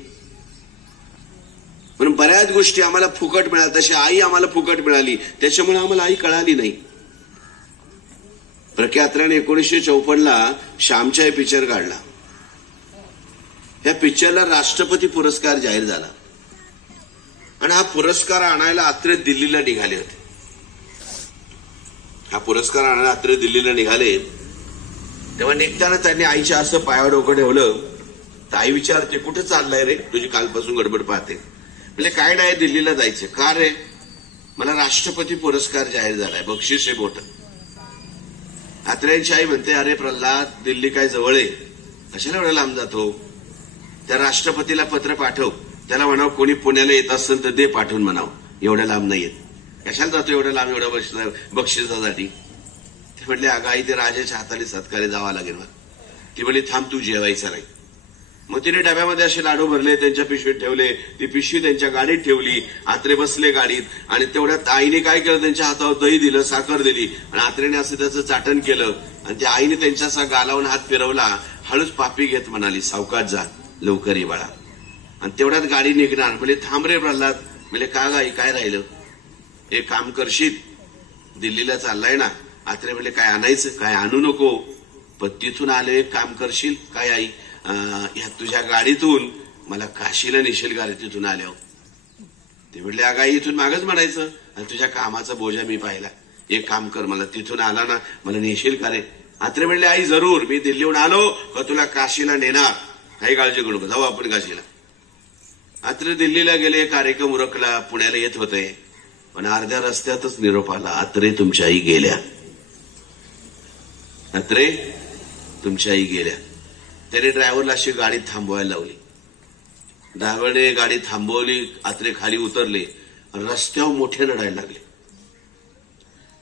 म्हणून बऱ्याच गोष्टी आम्हाला फुकट मिळाल्या. तशी आई आम्हाला फुकट मिळाली, त्याच्यामुळे आम्हाला आई कळाली नाही. प्रख्यात्राने 1954ला श्यामच्या हे पिक्चर काढला. या पिक्चरला राष्ट्रपती पुरस्कार जाहीर झाला, आणि हा पुरस्कार आणायला अत्रे दिल्लीला निघाले होते. हा पुरस्कार आणायला अत्रे दिल्लीला निघाले, तेव्हा निघताना त्यांनी आईच्या असं पायावर डोकं ठेवलं. तर आई विचारते, कुठे चाललाय रे, तुझी कालपासून गडबड पाहते. म्हणजे काय नाही, दिल्लीला जायचं. का रे? मला राष्ट्रपती पुरस्कार जाहीर झालाय, बक्षीस आहे मोठं. अत्रेंची आई म्हणते, अरे प्रल्हाद, दिल्ली काय जवळ आहे, कशाला एवढं लांब जातो? त्या राष्ट्रपतीला पत्र पाठव, त्याला म्हणावं कोणी पुण्याला येत असेल तर दे पाठवून म्हणावं, एवढ्या लांब नाही येत, कशाला जातो एवढ्या लांब एवढ्या बक्षिसासाठी. ते म्हटले, अगं आई, ते राजाच्या हाताने सत्कारे जावं लागेल मला. ती म्हणली, थांब, तू जेवायचं नाही. मग तिने डब्यामध्ये असे लाडू भरले, त्यांच्या पिशवीत ठेवले, ती पिशवी त्यांच्या गाडीत ठेवली. आत्रे बसले गाडीत, आणि तेवढ्यात आईने काय केलं, त्यांच्या हातावर दही दिलं, साखर दिली, आणि आत्रेने असं त्याचं चाटण केलं, आणि त्या आईने त्यांच्या असा गालावून हात फिरवला. हळूच पापी घेत म्हणाली, सावकाश जा, लवकर ये बाळा. आणि तेवढ्यात गाडी निघणार. म्हणजे थांब रे प्रल्हाद. म्हणजे का गाई, काय राहिलं, एक काम करशील, दिल्लीला चाललाय ना. आत्रे म्हणले, काय आणायचं? काय आणू नको, पण तिथून आले, एक काम करशील काय आई, ह्या तुझ्या गाडीतून मला काशीला नेशील का रे तिथून आल्यावर? ते म्हटले, अगं आई, इथून मागच म्हणायचं, आणि तुझ्या कामाचा बोजा मी पाहिला, एक काम कर, मला तिथून आला ना, मला नेशील का रे? आत्रे म्हणले, आई जरूर, मी दिल्लीहून आलो का तुला काशीला नेणार, काही काळजी करू नका, जाऊ आपण काशीला. आत्रे दिल्लीला गेले, कार्यक्रम उरकला, पुण्याला येत होते, पण अर्ध्या रस्त्यातच निरोप आला, आत्रे तुमच्या आई गेल्या, आत्रे तुमच्या आई गेल्या. त्याने ड्रायव्हरला अशी गाडी थांबवायला लावली. ड्रायव्हरने गाडी थांबवली, आत्रे खाली उतरले, रस्त्यावर मोठे रडायला लागले.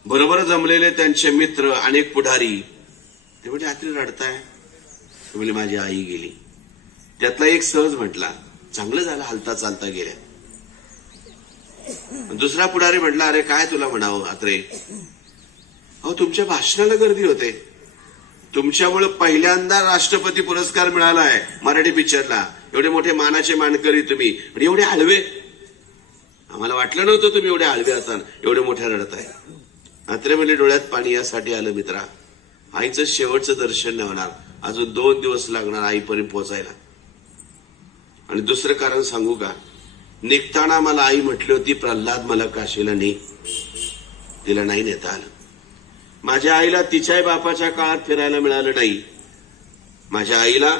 बरोबर जमलेले त्यांचे मित्र, अनेक पुढारी, ते म्हणजे आत्रे रडताय? ते म्हणजे माझी आई गेली. त्यातला एक सहज म्हटला, चांगलं झालं हालता चालता गेल्या. दुसरा पुढारी म्हटला, अरे काय तुला म्हणावं आत्रे, अहो तुमच्या भाषणाला गर्दी होते, तुमच्यामुळे पहिल्यांदा राष्ट्रपती पुरस्कार मिळालाय मराठी पिक्चरला, एवढे मोठे मानाचे मानकरी तुम्ही, आणि एवढे हळवे, आम्हाला वाटलं नव्हतं तुम्ही एवढे हळवे असाल, एवढे मोठ्या रडताय. आत्रे म्हणजे डोळ्यात पाणी यासाठी आलं मित्रा, आईचं शेवटचं दर्शन नाही होणार, अजून 2 दिवस लागणार आईपर्यंत पोहोचायला. आणि दुसरं कारण सांगू का, निघताना मला आई म्हटली होती, प्रल्हाद मला काशीला ने, तिला नाही नेता आलं. माझ्या आईला तिच्याही बापाच्या काळात फिरायला मिळालं नाही. माझ्या आईला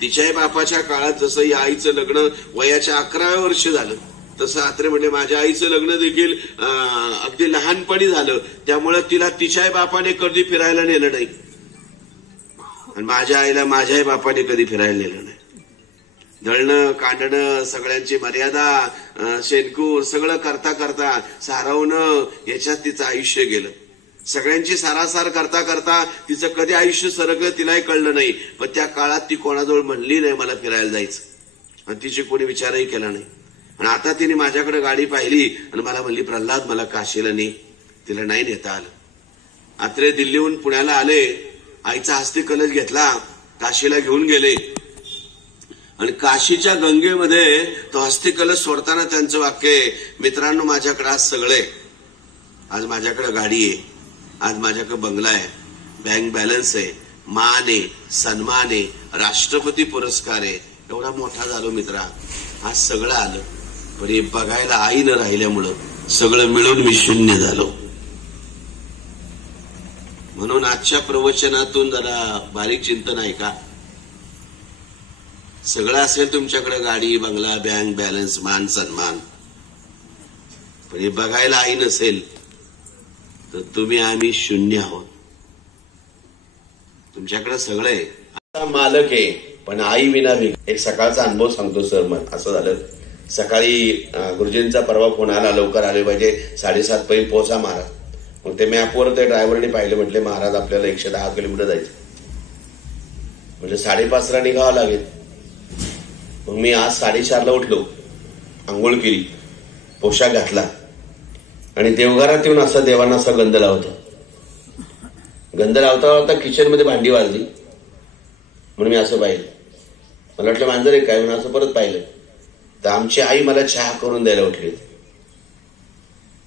तिच्याही बापाच्या काळात जसं या आईचं लग्न वयाच्या 11व्या वर्षी झालं, तसं आत्रे म्हणजे माझ्या आईचं लग्न देखील अगदी लहानपणी झालं, त्यामुळे तिला तिच्याही बापाने कधी फिरायला नेलं नाही, आणि माझ्या आईला माझ्याही बापाने कधी फिरायला नेलं नाही. दळणं कांडणं, सगळ्यांची मर्यादा, शेणकूर सगळं करता करता सारवणं, याच्यात तिचं आयुष्य गेलं. सगळ्यांची सारासार करता करता तिचं कधी आयुष्य सरकलं तिलाही कळलं नाही. पण त्या काळात ती कोणाजवळ म्हणली नाही मला फिरायला जायचं, आणि तिची कोणी विचारही केला नाही. आणि आता तिने माझ्याकडे गाडी पाहिली आणि मला म्हणली, प्रल्हाद मला काशीला ने, तिला नाही नेता आलं. आत्रे दिल्लीहून पुण्याला आले, आईचा हस्ती कलश घेतला, काशीला घेऊन गेले आणि काशीच्या गंगेमध्ये तो हस्ती कलश सोडताना त्यांचं वाक्य आहे, मित्रांनो माझ्याकडे आज सगळे, आज माझ्याकडे गाडी आहे, आज माझ्याकडे बंगला आहे, बँक बॅलन्स आहे, मान आहे, सन्मान आहे, राष्ट्रपती पुरस्कार आहे, एवढा मोठा झालो मित्रा, आज सगळं आलं, पण हे बघायला आई न राहिल्यामुळं सगळं मिळून मी शून्य झालो. म्हणून आजच्या प्रवचनातून जरा बारीक चिंतन आहे का, सगळं असेल तुमच्याकडे, गाडी बंगला बँक बॅलन्स मान सन्मान, पण हे बघायला आई नसेल तर तुम्ही आम्ही शून्य आहोत. तुमच्याकडे सगळं आहे, आता मालक आहे पण आई विना भिक. एक सकाळचा अनुभव सांगतो सर. मग असं झालं, सकाळी गुरुजींचा परवा फोन आला, लवकर आले पाहिजे, 7:30 पर्यंत पोहोचा महाराज. मग ते मॅपवर ते ड्रायव्हरने पाहिलं, म्हटले महाराज आपल्याला 110 किलोमीटर जायचं, म्हणजे 5:30ला निघावं लागेल. मग मी आज 4:30ला उठलो, आंघोळ केली, पोशाख घातला आणि देवघरात येऊन असा देवांना असा गंध लावतो. गंध लावता लावता किचनमध्ये भांडी वाजली, म्हणून मी असं पाहिलं, मला वाटलं मांजर आहे काय, म्हणून असं परत पाहिलं तर आमची आई मला चहा करून द्यायला उठली.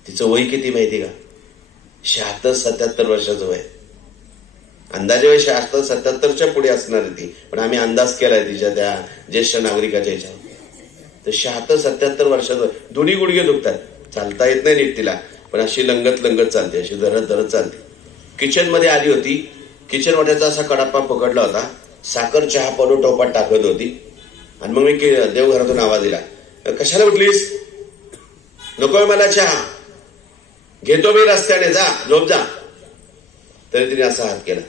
तिचं वय किती माहिती का, 76-77 वर्षाचं वय. अंदाजे वय 76-77च्या पुढे असणार आहे ती, पण आम्ही अंदाज केलाय तिच्या त्या ज्येष्ठ नागरिकाच्या ह्याच्यावर. तर 76-77 वर्षाचं, दोन्ही गुडघे दुखतात, चालता येत नाही नीट तिला, पण अशी लंगत लंगत चालते, अशी धरत धरत चालते. किचन मध्ये आली होती, किचन वाट्याचा असा कडापा पकडला होता, साखर चहा पावडर टोपात टाकत होती आणि मग मी देवघरातून आवाज दिला, कशाला उठलीस, नकोय मला चहा, घेतो मी रस्त्याने, जा झोप जा. तरी तिने असा हात केला,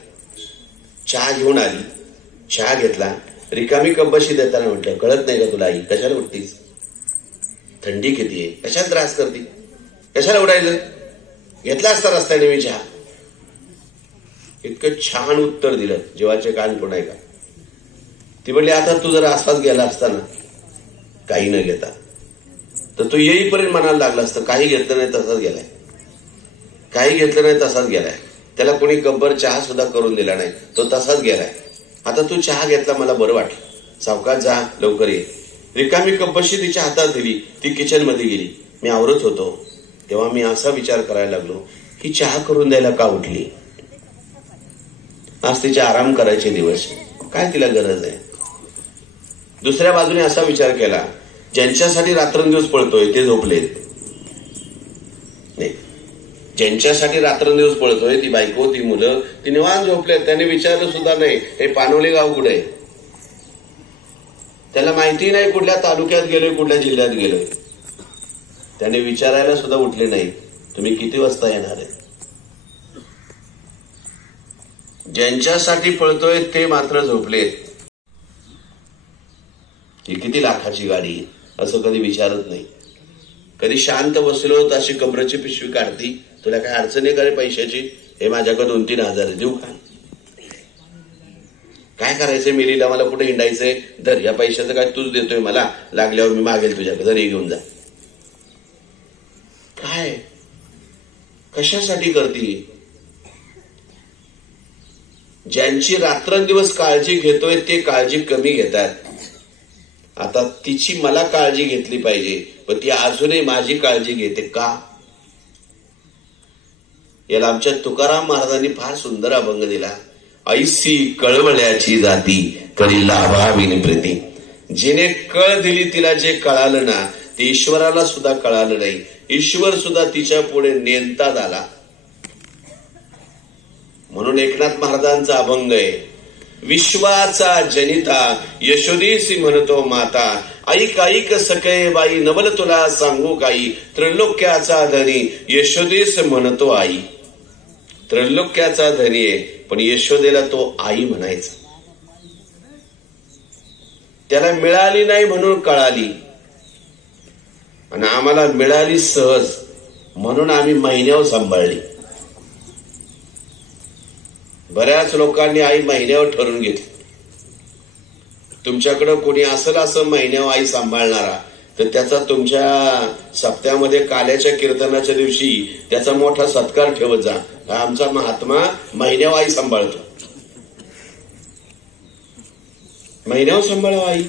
चहा घेऊन आली, चहा घेतला, रिकामी कब्बशी देताना म्हटलं, कळत नाही का तुला आई, कशाला उठतीस, थंडी किती आहे, कशाला त्रास करते, कशाला उडायचं, घेतला असता रस्त्याने मी चहा. इतकं छान उत्तर दिलं, जीवाचे कान पुन्हा आहे का. ती म्हणली, आता तू जर असाच गेला असता ना, काही न घेता, तर तू येईपर्यंत म्हणायला लागला असतं, काही घेतलं नाही तसाच गेलाय, काही घेतलं नाही तसाच गेलाय, त्याला कोणी गब्बर चहा सुद्धा करून दिला नाही, तो तसाच गेलाय. आता तू चहा घेतला, मला बरं वाटलं, सावकाश जा, लवकर ये. रिकामी कब्बशी तिच्या हातात दिली, ती किचन मध्ये गेली. मी आवरत होतो तेव्हा मी असा विचार करायला लागलो की चहा करून द्यायला का उठली, आज तिचे आराम करायचे दिवस, काय तिला गरज आहे. दुसऱ्या बाजूने असा विचार केला, ज्यांच्यासाठी रात्रंदिवस पळतोय ते झोपलेत, नाही, ज्यांच्यासाठी रात्रंदिवस पळतोय ती बायको ती मुलं ती निवांत झोपलेत, त्याने विचारलं सुद्धा नाही हे पानवली गाव कुठे आहे, त्याला माहिती नाही कुठल्या तालुक्यात गेलोय कुठल्या जिल्ह्यात गेलोय, त्याने विचारायला सुद्धा उठले नाही तुम्ही किती वाजता येणार आहे. ज्यांच्यासाठी पळतोय ते मात्र झोपलेत. ही किती लाखाची गाडी, असं कधी विचारत नाही. कधी शांत बसलो तर अशी कमरेची पिशवी काढती, तुला काय अडचण आहे का रे पैशाची, हे माझ्याकडे 2-3 हजार देऊ का, काय करायचंय मिरीला, मला कुठे हिंडायचंय, धर या पैशाचं काय तूच देतोय मला, लागल्यावर मी मागेल तुझ्याकडे, धर हे घेऊन जा. काय कशासाठी करती. ज्यांची रात्रंदिवस काळजी घेतोय ते काळजी कमी घेतात. आता तिची मला काळजी घेतली पाहिजे, पण ती अजूनही माझी काळजी घेते का. याला आमच्या तुकाराम महाराजांनी फार सुंदर अभंग दिला. ऐसी कळवळ्याची जाती करी लाभाविन प्रीती. जिने कळ दिली तिला जे कळालं ना ते ईश्वराला सुद्धा कळालं नाही. ईश्वर सुद्धा तिच्या पुढे नेमता झाला. म्हणून एकनाथ महाराजांचा अभंग आहे. विश्वाचा जनिता यशोदेसी म्हणतो माता. ऐक ऐक सखे बाई नवल तुला सांगू काही. त्रैलोक्याचा धनी यशोदेस म्हणतो आई. त्रैलोक्याचा धनी आहे पण यशोदेला तो आई म्हणायचा. त्याला मिळाली नाही म्हणून कळाली आणि आम्हाला मिळाली सहज म्हणून आम्ही महिन्यावर सांभाळली. बऱ्याच लोकांनी आई महिन्यावर ठरवून घेतली. तुमच्याकडे कोणी असेल असं महिन्यावर आई सांभाळणारा तर त्याचा तुमच्या सप्त्यामध्ये काल्याच्या कीर्तनाच्या दिवशी त्याचा मोठा सत्कार ठेवत जा. हा आमचा महात्मा महिन्यावर आई सांभाळतो. महिन्यावर सांभाळावं आई.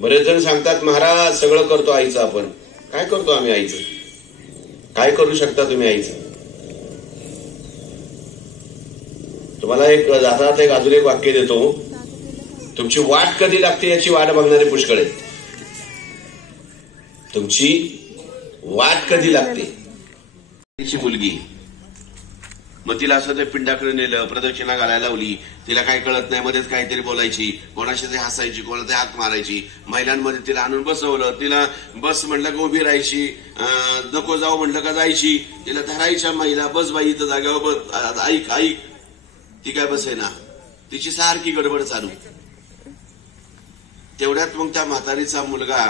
बरेच जण सांगतात महाराज सगळं करतो आईचं. आपण काय करतो आम्ही आईचं? काय करू शकता तुम्ही आईचं? तुम्हाला एक अजून एक वाक्य देतो. तुमची वाट कधी लागते याची वाट बघणारे पुष्कळ आहेत. तुमची वाट कधी लागते. तिची मुलगी, मग तिला असं ते पिंडाकडे नेलं, प्रदक्षिणा घालायला लावली. तिला काय कळत नाही, मध्येच काहीतरी बोलायची, कोणाशी तरी हसायची, कोणाला हात मारायची. महिलांमध्ये तिला आणून बसवलं. तिला बस म्हटलं का उभी राहायची, नको जाऊ म्हटलं का जायची. तिला धरायच्या महिला, बस बाई इथं जाग्यावर बस, ऐक ऐक. ती काय बसे ना, तिची सारखी गडबड चालू. तेवढ्यात मग त्या म्हातारीचा मुलगा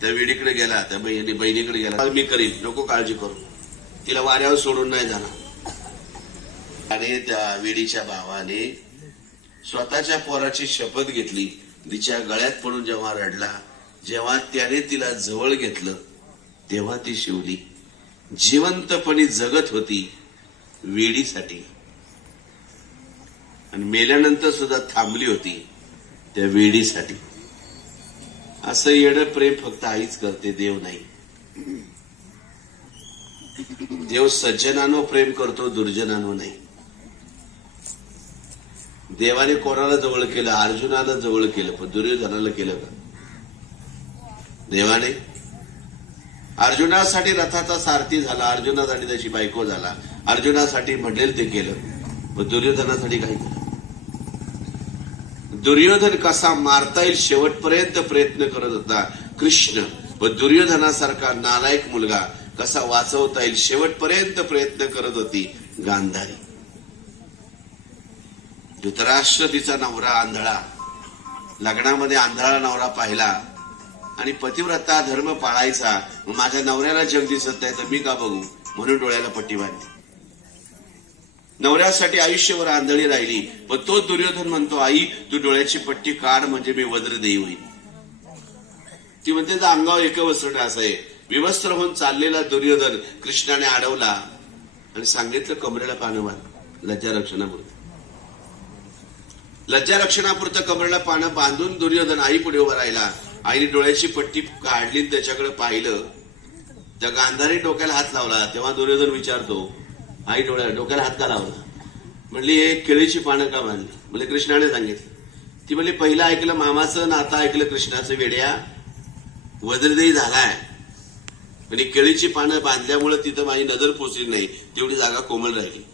त्या वेडीकडे गेला, त्या बहिणीकडे गेला. मी करीन, नको काळजी करू. तिला वाऱ्यावर सोडून नाही जाणार. आणि त्या वेडीच्या भावाने स्वतःच्या पोराची शपथ घेतली. तिच्या गळ्यात पडून जेव्हा रडला, जेव्हा त्याने तिला जवळ घेतलं, तेव्हा ती शिवली. जिवंतपणी जगत होती वेडीसाठी, आणि मेल्यानंतर सुद्धा थांबली होती त्या वेडीसाठी. असं येणं प्रेम फक्त आईच करते, देव नाही. देव सज्जनानो प्रेम करतो, दुर्जनानो नाही. देवाने कोणाला जवळ केलं? अर्जुनाला जवळ केलं, पण दुर्योधनाला केलं का? देवाने अर्जुनासाठी रथाचा सारथी झाला, अर्जुनासाठी त्याची बायको झाला, अर्जुनासाठी म्हणेल ते केलं, पण दुर्योधनासाठी काय केलं? दुर्योधन कसा मारता येईल शेवटपर्यंत प्रयत्न करत होता कृष्ण, व दुर्योधनासारखा नालायक मुलगा कसा वाचवता येईल शेवटपर्यंत प्रयत्न करत होती गांधारी. धृतराष्ट्र तिचा नवरा आंधळा, लग्नामध्ये आंधळा नवरा पाहिला आणि पतिव्रता धर्म पाळायचा. माझ्या नवऱ्याला जग दिसत नाही तर मी का बघू म्हणून डोळ्याला पट्टी बांधली. नवऱ्यासाठी आयुष्यभर आंधळी राहिली, पण तो दुर्योधन म्हणतो आई तू डोळ्याची पट्टी काढ म्हणजे मी वज्रदेवी होईल. ती म्हणते तर अंगावर एक वस्त्र असं आहे. विवस्त्र होऊन चाललेला दुर्योधन कृष्णाने अडवला आणि सांगितलं कमरेला पानं बांध, लज्जा रक्षणापुरतं. लज्जा रक्षणापुरतं कमरेला पानं बांधून दुर्योधन आई पुढे उभा राहिला. आईने डोळ्याची पट्टी काढली, त्याच्याकडे पाहिलं. त्या गांधारी डोक्याला हात लावला. तेव्हा दुर्योधन विचारतो आई डोक्याला हात का लावला? म्हणली हे केळीची पानं का बांधली? म्हणजे कृष्णाने सांगितलं. ती म्हणली पहिलं ऐकलं मामाचं, आता ऐकलं कृष्णाचं. वेड्या वज्रदेही झालाय, म्हणजे केळीची पानं बांधल्यामुळे तिथं माझी नजर पोचली नाही, तेवढी जागा कोमल राहिली.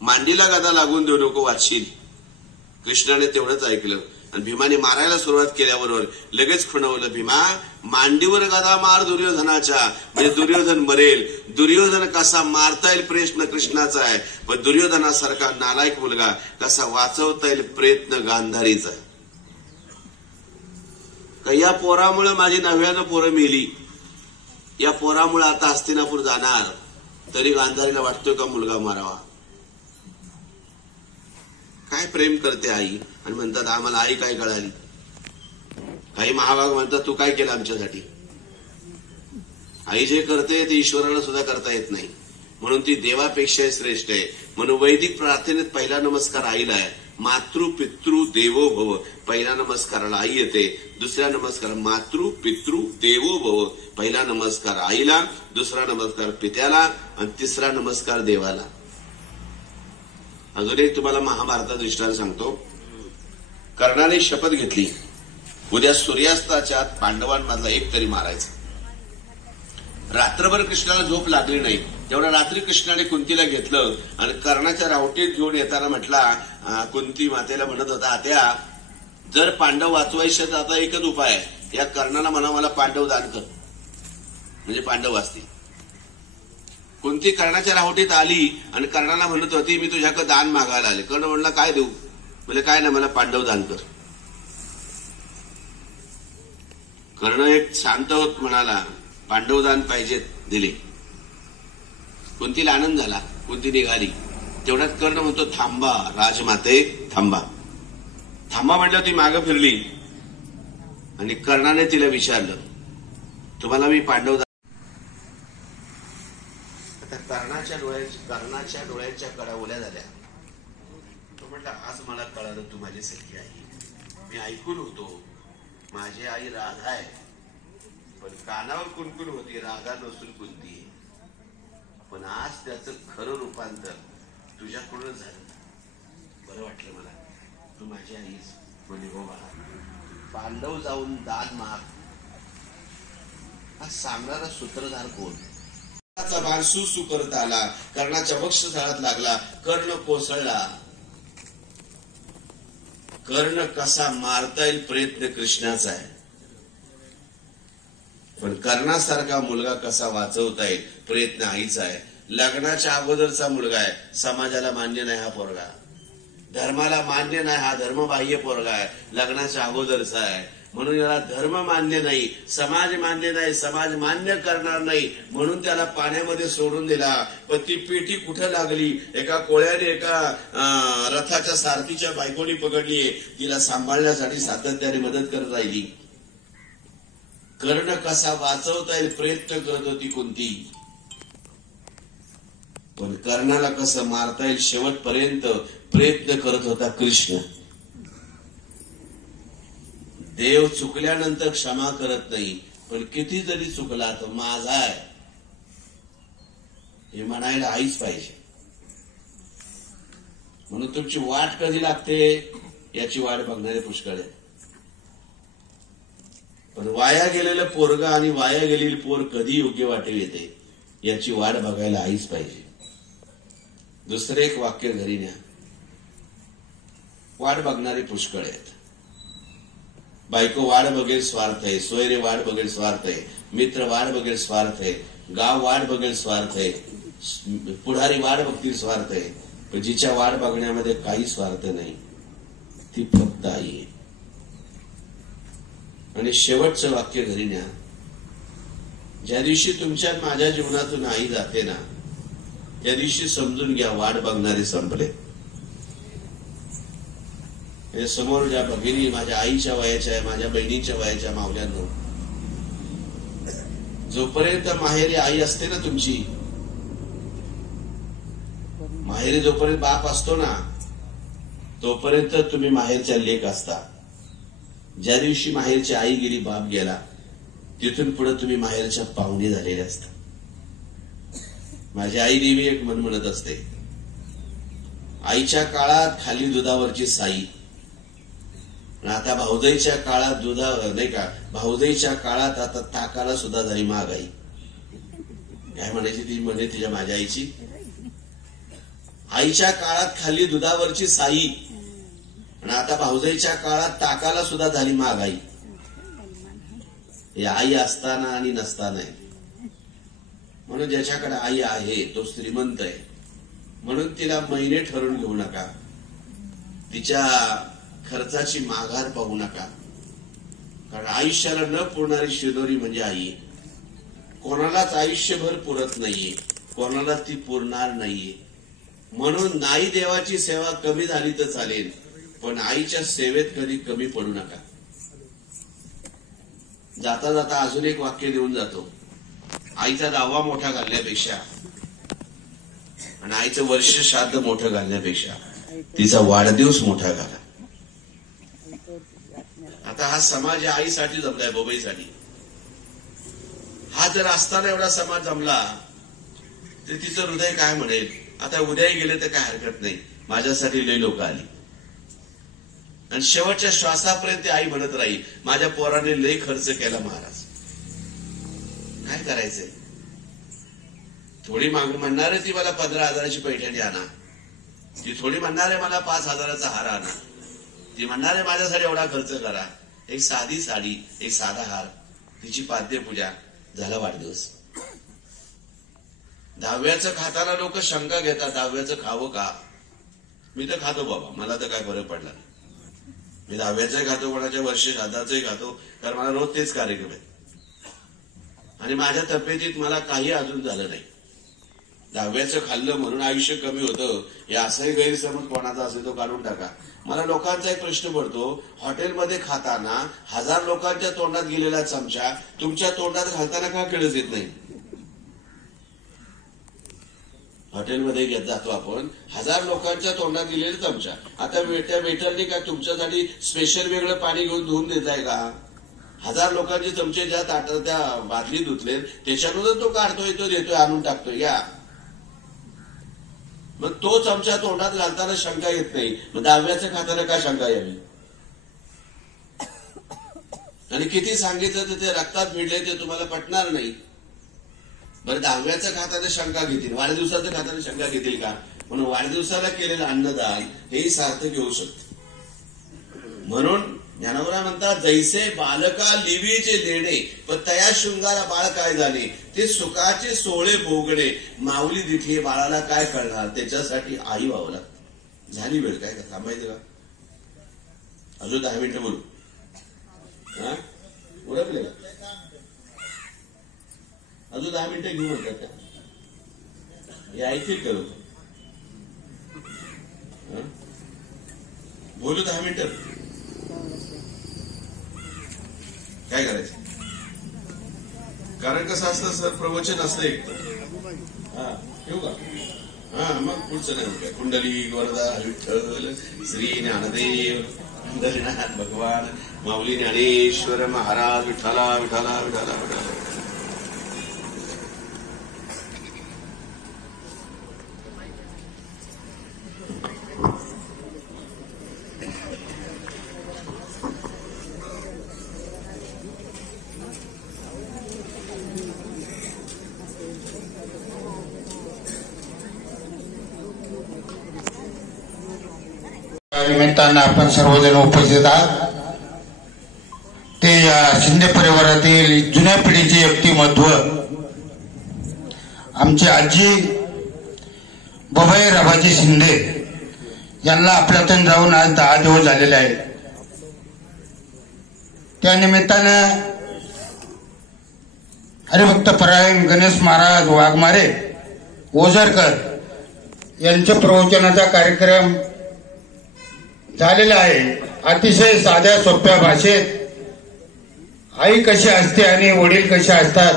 मांडीला गदा लागून देऊ नको वाचशील. कृष्णाने तेवढंच ऐकलं आणि भीमाने मारायला सुरुवात केल्याबरोबर लगेच खुणवलं, भीमा मांडीवर गदा मार दुर्योधनाच्या, म्हणजे दुर्योधन मरेल. दुर्योधन कसा मारता येईल प्रश्न कृष्णाचा आहे, पण दुर्योधनासारखा नालायक मुलगा कसा वाचवता येईल प्रयत्न गांधारीचा आहे. या पोरामुळे माझी 9व्यानं पोरं मेली, या पोरामुळे आता हस्तिनापूर जाणार, तरी गांधारीला वाटतोय का मुलगा मारावा? काय प्रेम करते आई. आणि म्हणतात आम्हाला आई काय कळाली. काही महाभाग म्हणतात तू काय केलं आमच्यासाठी. आई जे करते ते ईश्वराला सुद्धा करता येत नाही, म्हणून ती देवापेक्षा श्रेष्ठ आहे. म्हणून वैदिक प्रार्थनेत पहिला नमस्कार आईला आहे. मातृ पितृ देवो भव, पहिला नमस्काराला आई येते. दुसऱ्या नमस्कार मातृ पितृ देवो भव, पहिला नमस्कार आईला, दुसरा नमस्कार पित्याला आणि तिसरा नमस्कार देवाला. अजून एक तुम्हाला महाभारता दृष्टांत सांगतो. कर्णाने शपथ घेतली उद्या सूर्यास्ताच्या आत पांडवांमधला एक तरी मारायचा. रात्रभर कृष्णाला झोप लागली नाही. तेवढ्या रात्री कृष्णाने कुंतीला घेतलं आणि कर्णाच्या रावटीत घेऊन येताना म्हटला, कुंती मातेला म्हणत होता आत्या जर पांडव वाचवायचे तर आता एकच उपाय आहे, या कर्णाला म्हणा मला पांडव दान कर, म्हणजे पांडव वाचतील. कुंती कर्णाच्या रावटीत आली आणि कर्णाला म्हणत होती मी तुझ्याकडे दान मागायला आले. कर्ण म्हणला काय देऊ? म्हणजे काय नाही मला पांडव दान कर. कर्ण एक शांत होत म्हणाला पांडव दान पाहिजेत, दिले. कुंतीला आनंद झाला, कुंती निघाली. तेवढ्यात कर्ण म्हणतो थांबा राजमाते थांबा. थांबा म्हटलं ती मागं फिरली आणि कर्णाने तिला विचारलं, तुम्हाला मी पांडव आता कर्णाच्या डोळ्यांच्या कडा ओल्या झाल्या. तो म्हटला, आज मला कळालं तू माझी सखी आई. मी ऐकून होतो माझी आई राधा आहे, पण कानावर कुणकुण होती राधा नसून कुंती. पण आज त्याचं खरं रूपांतर तुझ्याकडूनच झालं. बरं वाटलं मला, तू माझी आईच. म्हणजे हो बाळा, पांडव जाऊन दाद माग हा सांगणारा सूत्रधार कोण? बाण सुसू करत आला, कर्णाच्या वक्षस्थळात लागला, कर्ण कोसळला. कर्ण कसा मारता येईल प्रयत्न कृष्णाचा आहे, पण कर्णासारखा मुलगा कसा वाचवता येईल प्रयत्न आईचा आहे. लग्नाच्या अगोदरचा मुलगा आहे, समाजाला मान्य नाही हा पोरगा, धर्माला मान्य नाही हा धर्मबाह्य पोरगा आहे, लग्नाच्या अगोदरचा आहे म्हणून याला धर्म मान्य नाही, समाज मान्य नाही, समाज मान्य करणार नाही म्हणून त्याला पाण्यामध्ये सोडून दिला. पण ती पेटी कुठं लागली? एका कोळ्याने एका रथाच्या सारथीच्या बायकोनी पकडली, तिला सांभाळण्यासाठी सातत्याने मदत करत राहिली. कर्ण कसा वाचवता येईल प्रयत्न करत होती कुंती, पण कर्णाला कसं मारता येईल शेवटपर्यंत प्रयत्न करत होता कृष्ण. देव चुकल्यानंतर क्षमा करत नाही, पण किती जरी चुकला तर माझा आहे हे म्हणायला आईच पाहिजे. म्हणून तुमची वाट कधी लागते याची वाट बघणारे पुष्कळ आहे. पण वाया गेलेलं पोरगा आणि वाया गेलेली पोर कधी योग्य वाटे येते याची वाट बघायला आईच पाहिजे. दुसरे एक वाक्य घरी न्या. वाट बघणारे पुष्कळ आहेत. बायको वाट बघेल स्वार्थ आहे, सोयरे वाट बघेल स्वार्थ आहे, मित्र वाट बघेल स्वार्थ आहे, गाव वाट बघेल स्वार्थ आहे, पुढारी वाट बघतील स्वार्थ आहे. पण जिच्या वाट बघण्यामध्ये काही स्वार्थ नाही ती फक्त आई आहे. आणि शेवटचं वाक्य घरी न्या. ज्या दिवशी तुमच्या माझ्या जीवनातून आई जाते ना, त्या दिवशी समजून घ्या वाट बघणारे संपले. समोर ज्या भगिनी माझ्या आईच्या वयाच्या आहे, माझ्या बहिणीच्या वयाच्या मावल्यांनो, जोपर्यंत माहेरी आई असते ना तुमची, माहेरी जोपर्यंत बाप असतो ना तोपर्यंत तुम्ही माहेरच्या लेक असता. ज्या दिवशी माहेरची आई गेली, बाप गेला, तिथून पुढे तुम्ही माहेरच्या पाहुणे झालेले असता. माझी आई नेहमी एक मन म्हणत असते, आईच्या काळात खाली दुधावरची साई, आता भाऊजाईच्या काळात नाही का, भाऊजाईच्या काळात आता ताकाला सुद्धा झाली महागाई. काय म्हणायची ती म्हणे तिच्या माझ्या आईची, आईच्या काळात खाली दुधावरची साई आणि आता भाऊजाईच्या काळात ताकाला सुद्धा झाली महागाई. ही आई असताना आणि नसताना आहे. म्हणून ज्याच्याकडे आई आहे तो श्रीमंत आहे. म्हणून तिला महिने ठरवून घेऊ नका, तिच्या खर्चाची माघार पाहू नका. कारण आयुष्याला न पुरणारी शिदोरी म्हणजे आई. कोणालाच आयुष्यभर पुरत नाहीये, कोणाला ती पुरणार नाहीये. म्हणून नाही देवाची सेवा कमी झाली तर चालेल, पण आईच्या सेवेत कधी कमी पडू नका. जाता जाता अजून एक वाक्य देऊन जातो. आईचा दावा मोठा घालण्यापेक्षा आणि आईचं वर्ष श्राद्ध मोठं घालण्यापेक्षा तिचा वाढदिवस मोठा घाला. आता हा समाज आईसाठी जमलाय, बोबाईसाठी. हा जर असताना एवढा समाज जमला तर तिचं हृदय काय म्हणेल, आता उद्याही गेले तर काय हरकत नाही, माझ्यासाठी लई लोक आली. आणि शेवटच्या श्वासापर्यंत आई म्हणत राहील, माझ्या पोराने लई खर्च केला महाराज, काय करायचंय. थोडी म्हणणार आहे ती मला 15,000ची पैठणी आणा, ती थोडी म्हणणार आहे मला 5,000चा हार आणा, ती म्हणणार आहे माझ्यासाठी एवढा खर्च करा. एक साधी साडी, एक साधा हार, तिची पाद्यपूजा, झाला वाढदिवस. 10व्याचं खाताना लोक शंका घेतात, 10व्याचं खावं का. मी तर खातो बाबा, मला तर काय फरक पडला नाही. मी 10व्याचं खातो, कोणाच्या वर्ष श्राद्धाचंही खातो, कारण मला रोज तेच कार्यक्रम आहे आणि माझ्या तब्येतीत मला काही अजून झालं नाही. दहाव्याचं खाल्लं म्हणून आयुष्य कमी होतं हे असाही गैरसमज कोणाचा असेल तो काढून टाका. मला लोकांचा एक प्रश्न पडतो, हॉटेलमध्ये खाताना 1000 लोकांच्या तोंडात गेलेला चमचा तुमच्या तोंडात घालताना का कळत येत नाही? हॉटेलमध्ये घेत जातो आपण 1000 लोकांच्या तोंडात दिलेला चमचा. आता त्या वेटरने काय तुमच्यासाठी स्पेशल वेगळं पाणी घेऊन धुवून देत आहे का? 1000 लोकांचे चमचे ज्या ताटात त्या बादली धुतले त्याच्यातूनच तो काढतोय, तो देतोय, आणून टाकतोय. या मग तो चमचा तोंडात घालताना शंका येत नाही, मग दहाव्याचं खाताना काय शंका यावी? आणि किती सांगितलं तर ते रक्तात भिडले ते तुम्हाला पटणार नाही. बरं, दहाव्याचं खाताना शंका घेतील, वाढदिवसाचं खाताना शंका घेतील का? म्हणून वाढदिवसाला केलेलं अन्नदान हे सार्थक होऊ शकतं. म्हणून ज्ञानोबा म्हणतात, जैसे बालका लिवीचे देणे पण तया शृंगारा बाळ काय झाले, ते सुखाचे सोहळे भोगणे माऊली दिठे बाळाला काय कळणार, त्याच्यासाठी आई व्हावं लागतं. झाली वेळ, काय का थांबायचं का? अजून 10 मिनिटं बोलू. हा, ओळखले का? अजून 10 मिनिटं घेऊ म्हणतात का? हे ऐकतील का लोक? बोलू 10 मिनिटं. काय करायचं? कारण कसं असतं सर, प्रवचन असतं एक तर. हा, ठेवू का? हा, मग पुढचं नाही काय. कुंडली वरदा विठ्ठल श्री ज्ञानदेव पंढरीनाथ भगवान माऊली ज्ञानेश्वर महाराज विठ्ठला विठ्ठला विठ्ठला विठ्ठला. निमित्तानं आपण सर्वजण उपस्थित आहात. ते शिंदे परिवारातील जुन्या पिढीचे व्यक्तिमत्व आमची आजी बबाई राभाजी शिंदे यांना आपल्यातून जाऊन आज 10 दिवस झालेले आहेत. त्या निमित्तानं हरिभक्त परायण गणेश महाराज वाघमारे ओझरकर यांच्या प्रवचनाचा कार्यक्रम झालेला आहे. अतिशय साध्या सोप्या भाषेत आई कशी असते आणि वडील कसे असतात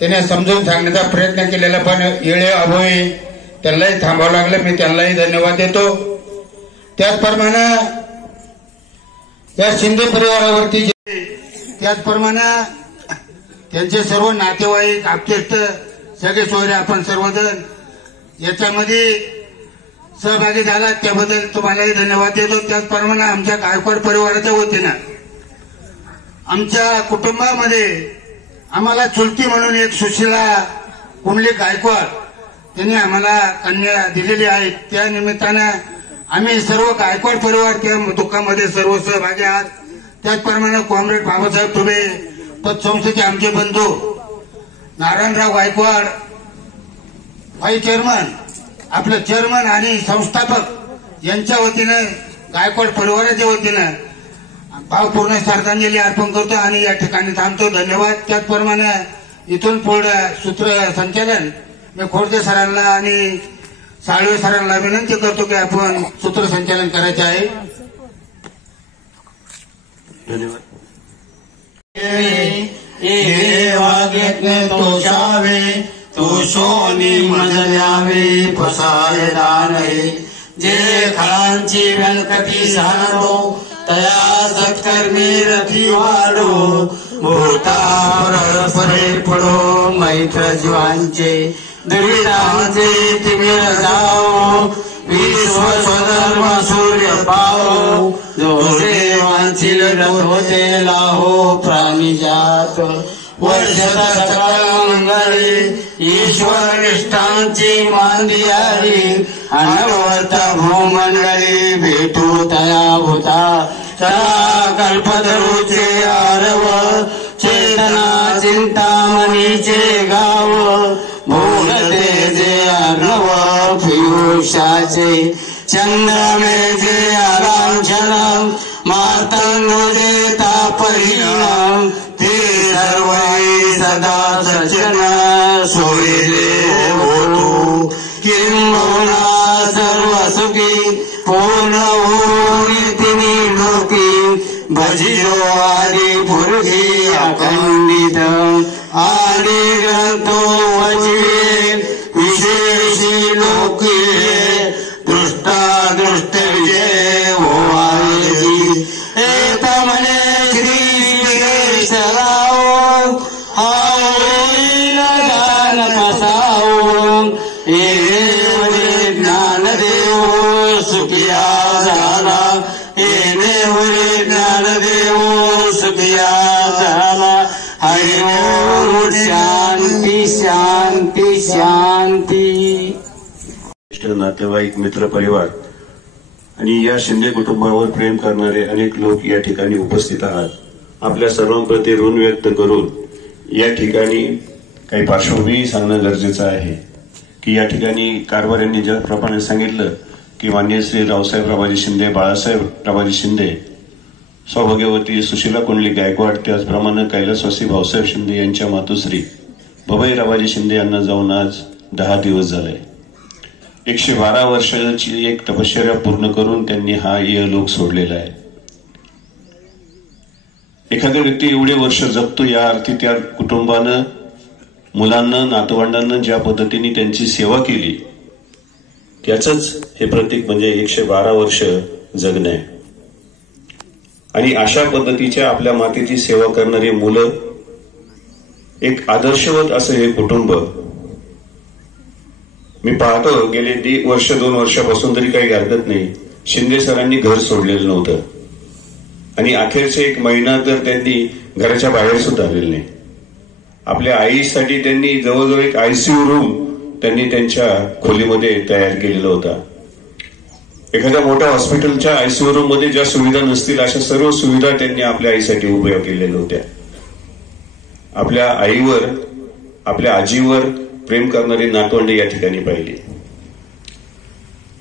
त्याने समजून सांगण्याचा प्रयत्न केलेला, पण येळे अभावी त्यांनाही थांबावं लागलं. मी त्यांनाही धन्यवाद देतो. त्याचप्रमाणे या शिंदे परिवारावरती त्याचप्रमाणे त्यांचे सर्व नातेवाईक आप्तेष्ट सगळे सोयरे आपण सर्वजण याच्यामध्ये सहभागी झाला, त्याबद्दल तुम्हालाही धन्यवाद देतो. त्याचप्रमाणे आमच्या गायकवाड परिवाराच्या वतीनं आमच्या कुटुंबामध्ये आम्हाला चुलती म्हणून एक सुशीला कुंडली गायकवाड त्यांनी आम्हाला कन्या दिलेली आहे. त्या निमित्तानं आम्ही सर्व गायकवाड परिवार त्या दुःखामध्ये सर्व सहभागी आहात. त्याचप्रमाणे कॉम्रेड बाबासाहेब तुबे पतसंस्थेचे आमचे बंधू नारायणराव गायकवाड व्हाईस चेअरमन, आपलं चेअरमन आणि संस्थापक यांच्या वतीनं गायकवाड परिवाराच्या वतीनं भावपूर्ण श्रद्धांजली अर्पण करतो आणि या ठिकाणी थांबतो. धन्यवाद. त्याचप्रमाणे इथून पुढे सूत्रसंचालन मी खोडके सरांना आणि साळवे सरांना विनंती करतो की आपण सूत्रसंचालन करायचे आहे. धन्यवाद. तोषावे तो सोनी मजल्यावे पसाय दानहे, जे खळांची व्यंकटी सारो तया सत्कर्मी रथी वाढो, भूता परस्परे पडो मैत्र जीवांचे, दुरितांचे तिमिर जाओ, विश्व स्वधर्म सूर्य पाओ, जो देवांची होते लाहो प्राणी जात, वर्षता सकळ मंगळी ईश्वर निष्ठांची मांदियारी, अनवर्त भूमंडळी भेटू तया भूता, सदा कल्पतरूचे आरव, चेतना चिंतामणीचे गाव, भूलते जे अर्णव पियुषाचे, चंद्रमेचे आलांछन, मातंगोजे तापहीन, ते सर्व सदा सचन सोयरे होतो. किंबहुना सर्व सुखी पूर्ण होती लोकी भजियो आदि पुरुषी अखंडित आदि ग्रंथो वचिवे विशेषी लोके दृष्टा दृष्ट विजय होवायची एक म्हणे श्री विघ्नेश्वराओ दान पसाओ येणे ज्ञानदेव सुखिया झाला येणे ज्ञानदेव सुखिया झाला हरि ओम शांती शांती शांती. नातेवाईक मित्र परिवार आणि या शिंदे कुटुंबावर प्रेम करणारे अनेक लोक या ठिकाणी उपस्थित आहात. आपल्या सर्वांप्रती ऋण व्यक्त करून या ठिकाणी काही पार्श्वभूमी सांगणं गरजेचं आहे की या ठिकाणी कारभार यांनी ज्याप्रमाणे सांगितलं की माननीय श्री रावसाहेब राबाजी शिंदे, बाळासाहेब राबाजी शिंदे, सौभाग्यवती सुशीला कुंडली गायकवाड, त्याचप्रमाणे कैलासवासी भाऊसाहेब शिंदे यांच्या मातोश्री बबाई राबाजी शिंदे यांना जाऊन आज 10 दिवस झाले. 112 वर्षाची एक तपश्चर्या पूर्ण करून त्यांनी हा इहलोक सोडलेला आहे. एखादा व्यक्ती एवढे वर्ष जगतो या अर्थी त्या कुटुंबानं, मुलांना, नातवंडांना ज्या पद्धतीने त्यांची सेवा केली त्याचंच हे प्रतीक म्हणजे 112 वर्ष जगणं आहे. आणि अशा पद्धतीच्या आपल्या मातेची सेवा करणारी मुलं, एक आदर्शवत असं हे कुटुंब मी पाहतो. गेले 1-2 वर्षापासून तरी काही हरकत नाही, शिंदे सरांनी घर सोडलेलं नव्हतं आणि अखेरचे 1 महिना तर त्यांनी घराच्या बाहेर सुद्धा आलेले नाही. आपल्या आईसाठी त्यांनी जवळजवळ एक आयसीयू रूम त्यांनी त्यांच्या खोलीमध्ये तयार केलेला होता. एखाद्या मोठ्या हॉस्पिटलच्या आयसीयू रूम मध्ये ज्या सुविधा नसतील अशा सर्व सुविधा त्यांनी आपल्या आईसाठी उभ्या केलेल्या होत्या. आपल्या आईवर, आपल्या आजीवर प्रेम करणारी नातवंडे या ठिकाणी पाहिली.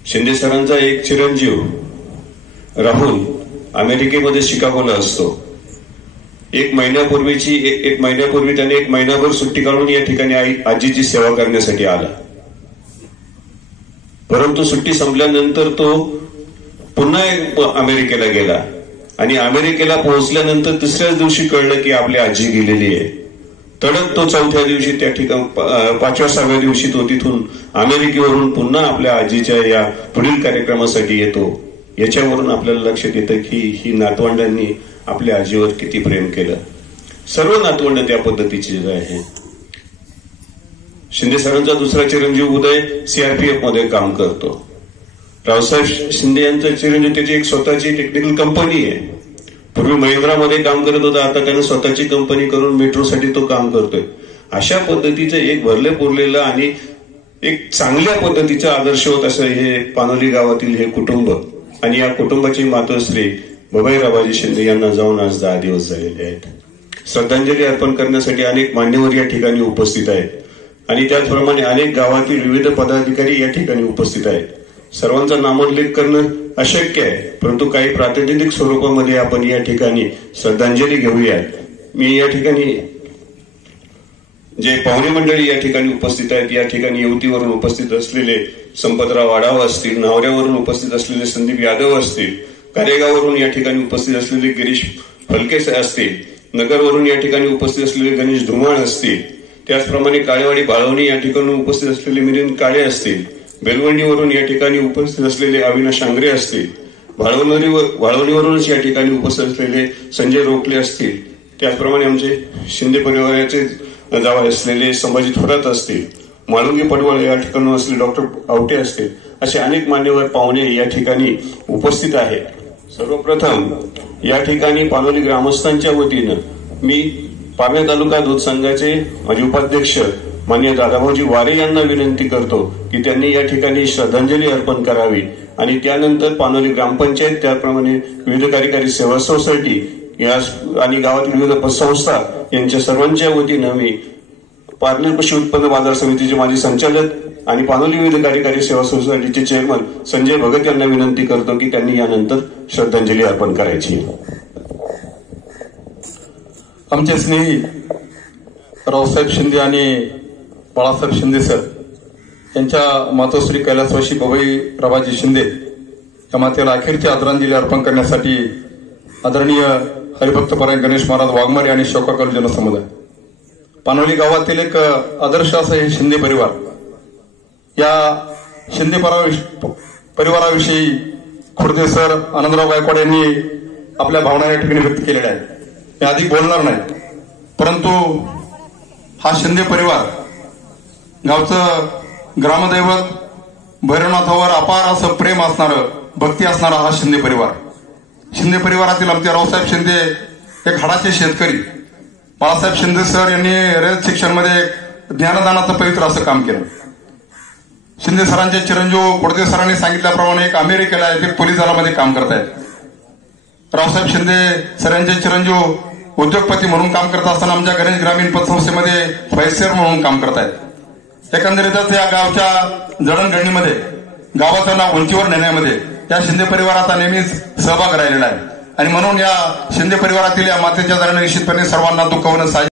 शिंदे सरांचा एक चिरंजीव राहुल अमेरिकेमध्ये शिकागोला असतो. 1 महिन्यापूर्वी त्याने 1 महिनाभर सुट्टी काढून या ठिकाणी आजीची सेवा करण्यासाठी आला. परंतु सुट्टी संपल्यानंतर तो पुन्हा अमेरिकेला गेला आणि अमेरिकेला पोहोचल्यानंतर 3ऱ्याच दिवशी कळलं की आपली आजी गेलेली आहे. तडक तो 4थ्या दिवशी त्या ठिकाणी 5व्या-6व्या दिवशी तो तिथून अमेरिकेवरून पुन्हा आपल्या आजीच्या या पुढील कार्यक्रमासाठी येतो. याच्यावरून आपल्याला लक्षात येतं की ही नातवंडांनी आपल्या आजीवर किती प्रेम केलं. सर्व नातवंड त्या पद्धतीची आहे. शिंदे सरांचा दुसरा चिरंजीव उदय सीआरपीएफ मध्ये काम करतो. रावसाहेब शिंदे यांचा चिरंजीव त्याची एक स्वतःची टेक्निकल कंपनी आहे. पूर्वी महिंद्रामध्ये काम करत होता, आता त्याने स्वतःची कंपनी करून मेट्रोसाठी तो काम करतोय. अशा पद्धतीचं एक भरले पुरलेलं आणि एक चांगल्या पद्धतीचं आदर्शवत असं हे पानोली गावातील हे कुटुंब आणि या कुटुंबाची मातोश्री बबाई राबाजी शिंदे यांना जाऊन आज 10 दिवस झालेले आहेत. श्रद्धांजली अर्पण करण्यासाठी अनेक मान्यवर या ठिकाणी उपस्थित आहेत आणि त्याचप्रमाणे अनेक गावातील विविध पदाधिकारी या ठिकाणी उपस्थित आहेत. सर्वांचा नामोल्लेख करणं अशक्य आहे, परंतु काही प्रातिनिधिक स्वरूपामध्ये आपण या ठिकाणी श्रद्धांजली घेऊया. मी या ठिकाणी जे पाहुणे मंडळी या ठिकाणी उपस्थित आहेत, या ठिकाणी येवतीवरून उपस्थित असलेले संपतराव आढाव असतील, नावऱ्यावरून उपस्थित असलेले संदीप यादव असतील, कारेगाववरून या ठिकाणी उपस्थित असलेले गिरीश फलके असतील, नगरवरून या ठिकाणी उपस्थित असलेले गणेश धुमाळ असतील, त्याचप्रमाणे काळेवाडी बाळवणी या ठिकाणी उपस्थित असलेले मिलिंद काळे असतील, बेलवंडीवरून या ठिकाणी उपस्थित असलेले अविनाश शांगरे असतील, वाळवणीवरूनच या ठिकाणी उपस्थित असलेले संजय रोकले असतील, त्याचप्रमाणे आमचे शिंदे परिवाराचे जावई असलेले संभाजी थोरात असतील, माळुंगी पडवळ या ठिकाणी असलेले डॉक्टर आवटे असतील, असे अनेक मान्यवर पाहुणे या ठिकाणी उपस्थित आहेत. सर्वप्रथम या ठिकाणी पानोली ग्रामस्थांच्या वतीनं मी पारनेर तालुका दूध संघाचे माजी उपाध्यक्ष माननीय दादाभाऊजी वारे यांना विनंती करतो की त्यांनी या ठिकाणी श्रद्धांजली अर्पण करावी आणि त्यानंतर पानोली ग्रामपंचायत, त्याप्रमाणे विविध कार्यकारी सेवा सोसायटी या आणि गावातील विविध पतसंस्था यांच्या सर्वांच्या वतीनं मी पारनेर कृषी उत्पन्न बाजार समितीचे माजी संचालक आणि पानोली विविध कार्यकारी सेवा सोसायटीचे चेअरमन संजय भगत यांना विनंती करतो की त्यांनी यानंतर श्रद्धांजली अर्पण करायची. आमचे स्नेही रावसाहेब शिंदे आणि बाळासाहेब शिंदे सर यांच्या मातोश्री कैलासवासी बबाई प्रभाजी शिंदे या मातेला अखेरची आदरांजली अर्पण करण्यासाठी आदरणीय हरिभक्तपरायण गणेश महाराज वाघमारे आणि शोकाकल जनसमुदाय पानवली गावातील एक आदर्श असं हे शिंदे परिवार. या शिंदे परिवाराविषयी खुर्दे सर आनंदराव गायकवाड यांनी आपल्या भावना या ठिकाणी व्यक्त केलेल्या आहेत. मी अधिक बोलणार नाही, परंतु हा शिंदे परिवार गावचं ग्रामदैवत भैरवनाथावर अपार असं प्रेम असणारं, भक्ती असणारा हा शिंदे परिवार. शिंदे परिवारातील आमचे रावसाहेब शिंदे एक हाडाचे शेतकरी. बाळासाहेब शिंदे सर यांनी रयत शिक्षणमध्ये ज्ञानदानाचं पवित्र असं काम केलं. शिंदे सरांचे चिरंजीव खुर्दे सरांनी सांगितल्याप्रमाणे एक अमेरिकेला एक पोलीस दलामध्ये काम करतायत. रावसाहेब शिंदे सरांचे चिरंजीव उद्योगपती म्हणून काम करत असताना आमच्या गणेश ग्रामीण पतसंस्थेमध्ये व्हाईस म्हणून काम करतायत. एकंदरीतच या गावच्या जडणघडणीमध्ये गावाचं नाव उंचीवर नेण्यामध्ये या शिंदे परिवाराचा नेहमीच सहभाग राहिलेला आहे आणि म्हणून या शिंदे परिवारातील या मातेच्या दराने निश्चितपणे सर्वांना दुःखवणं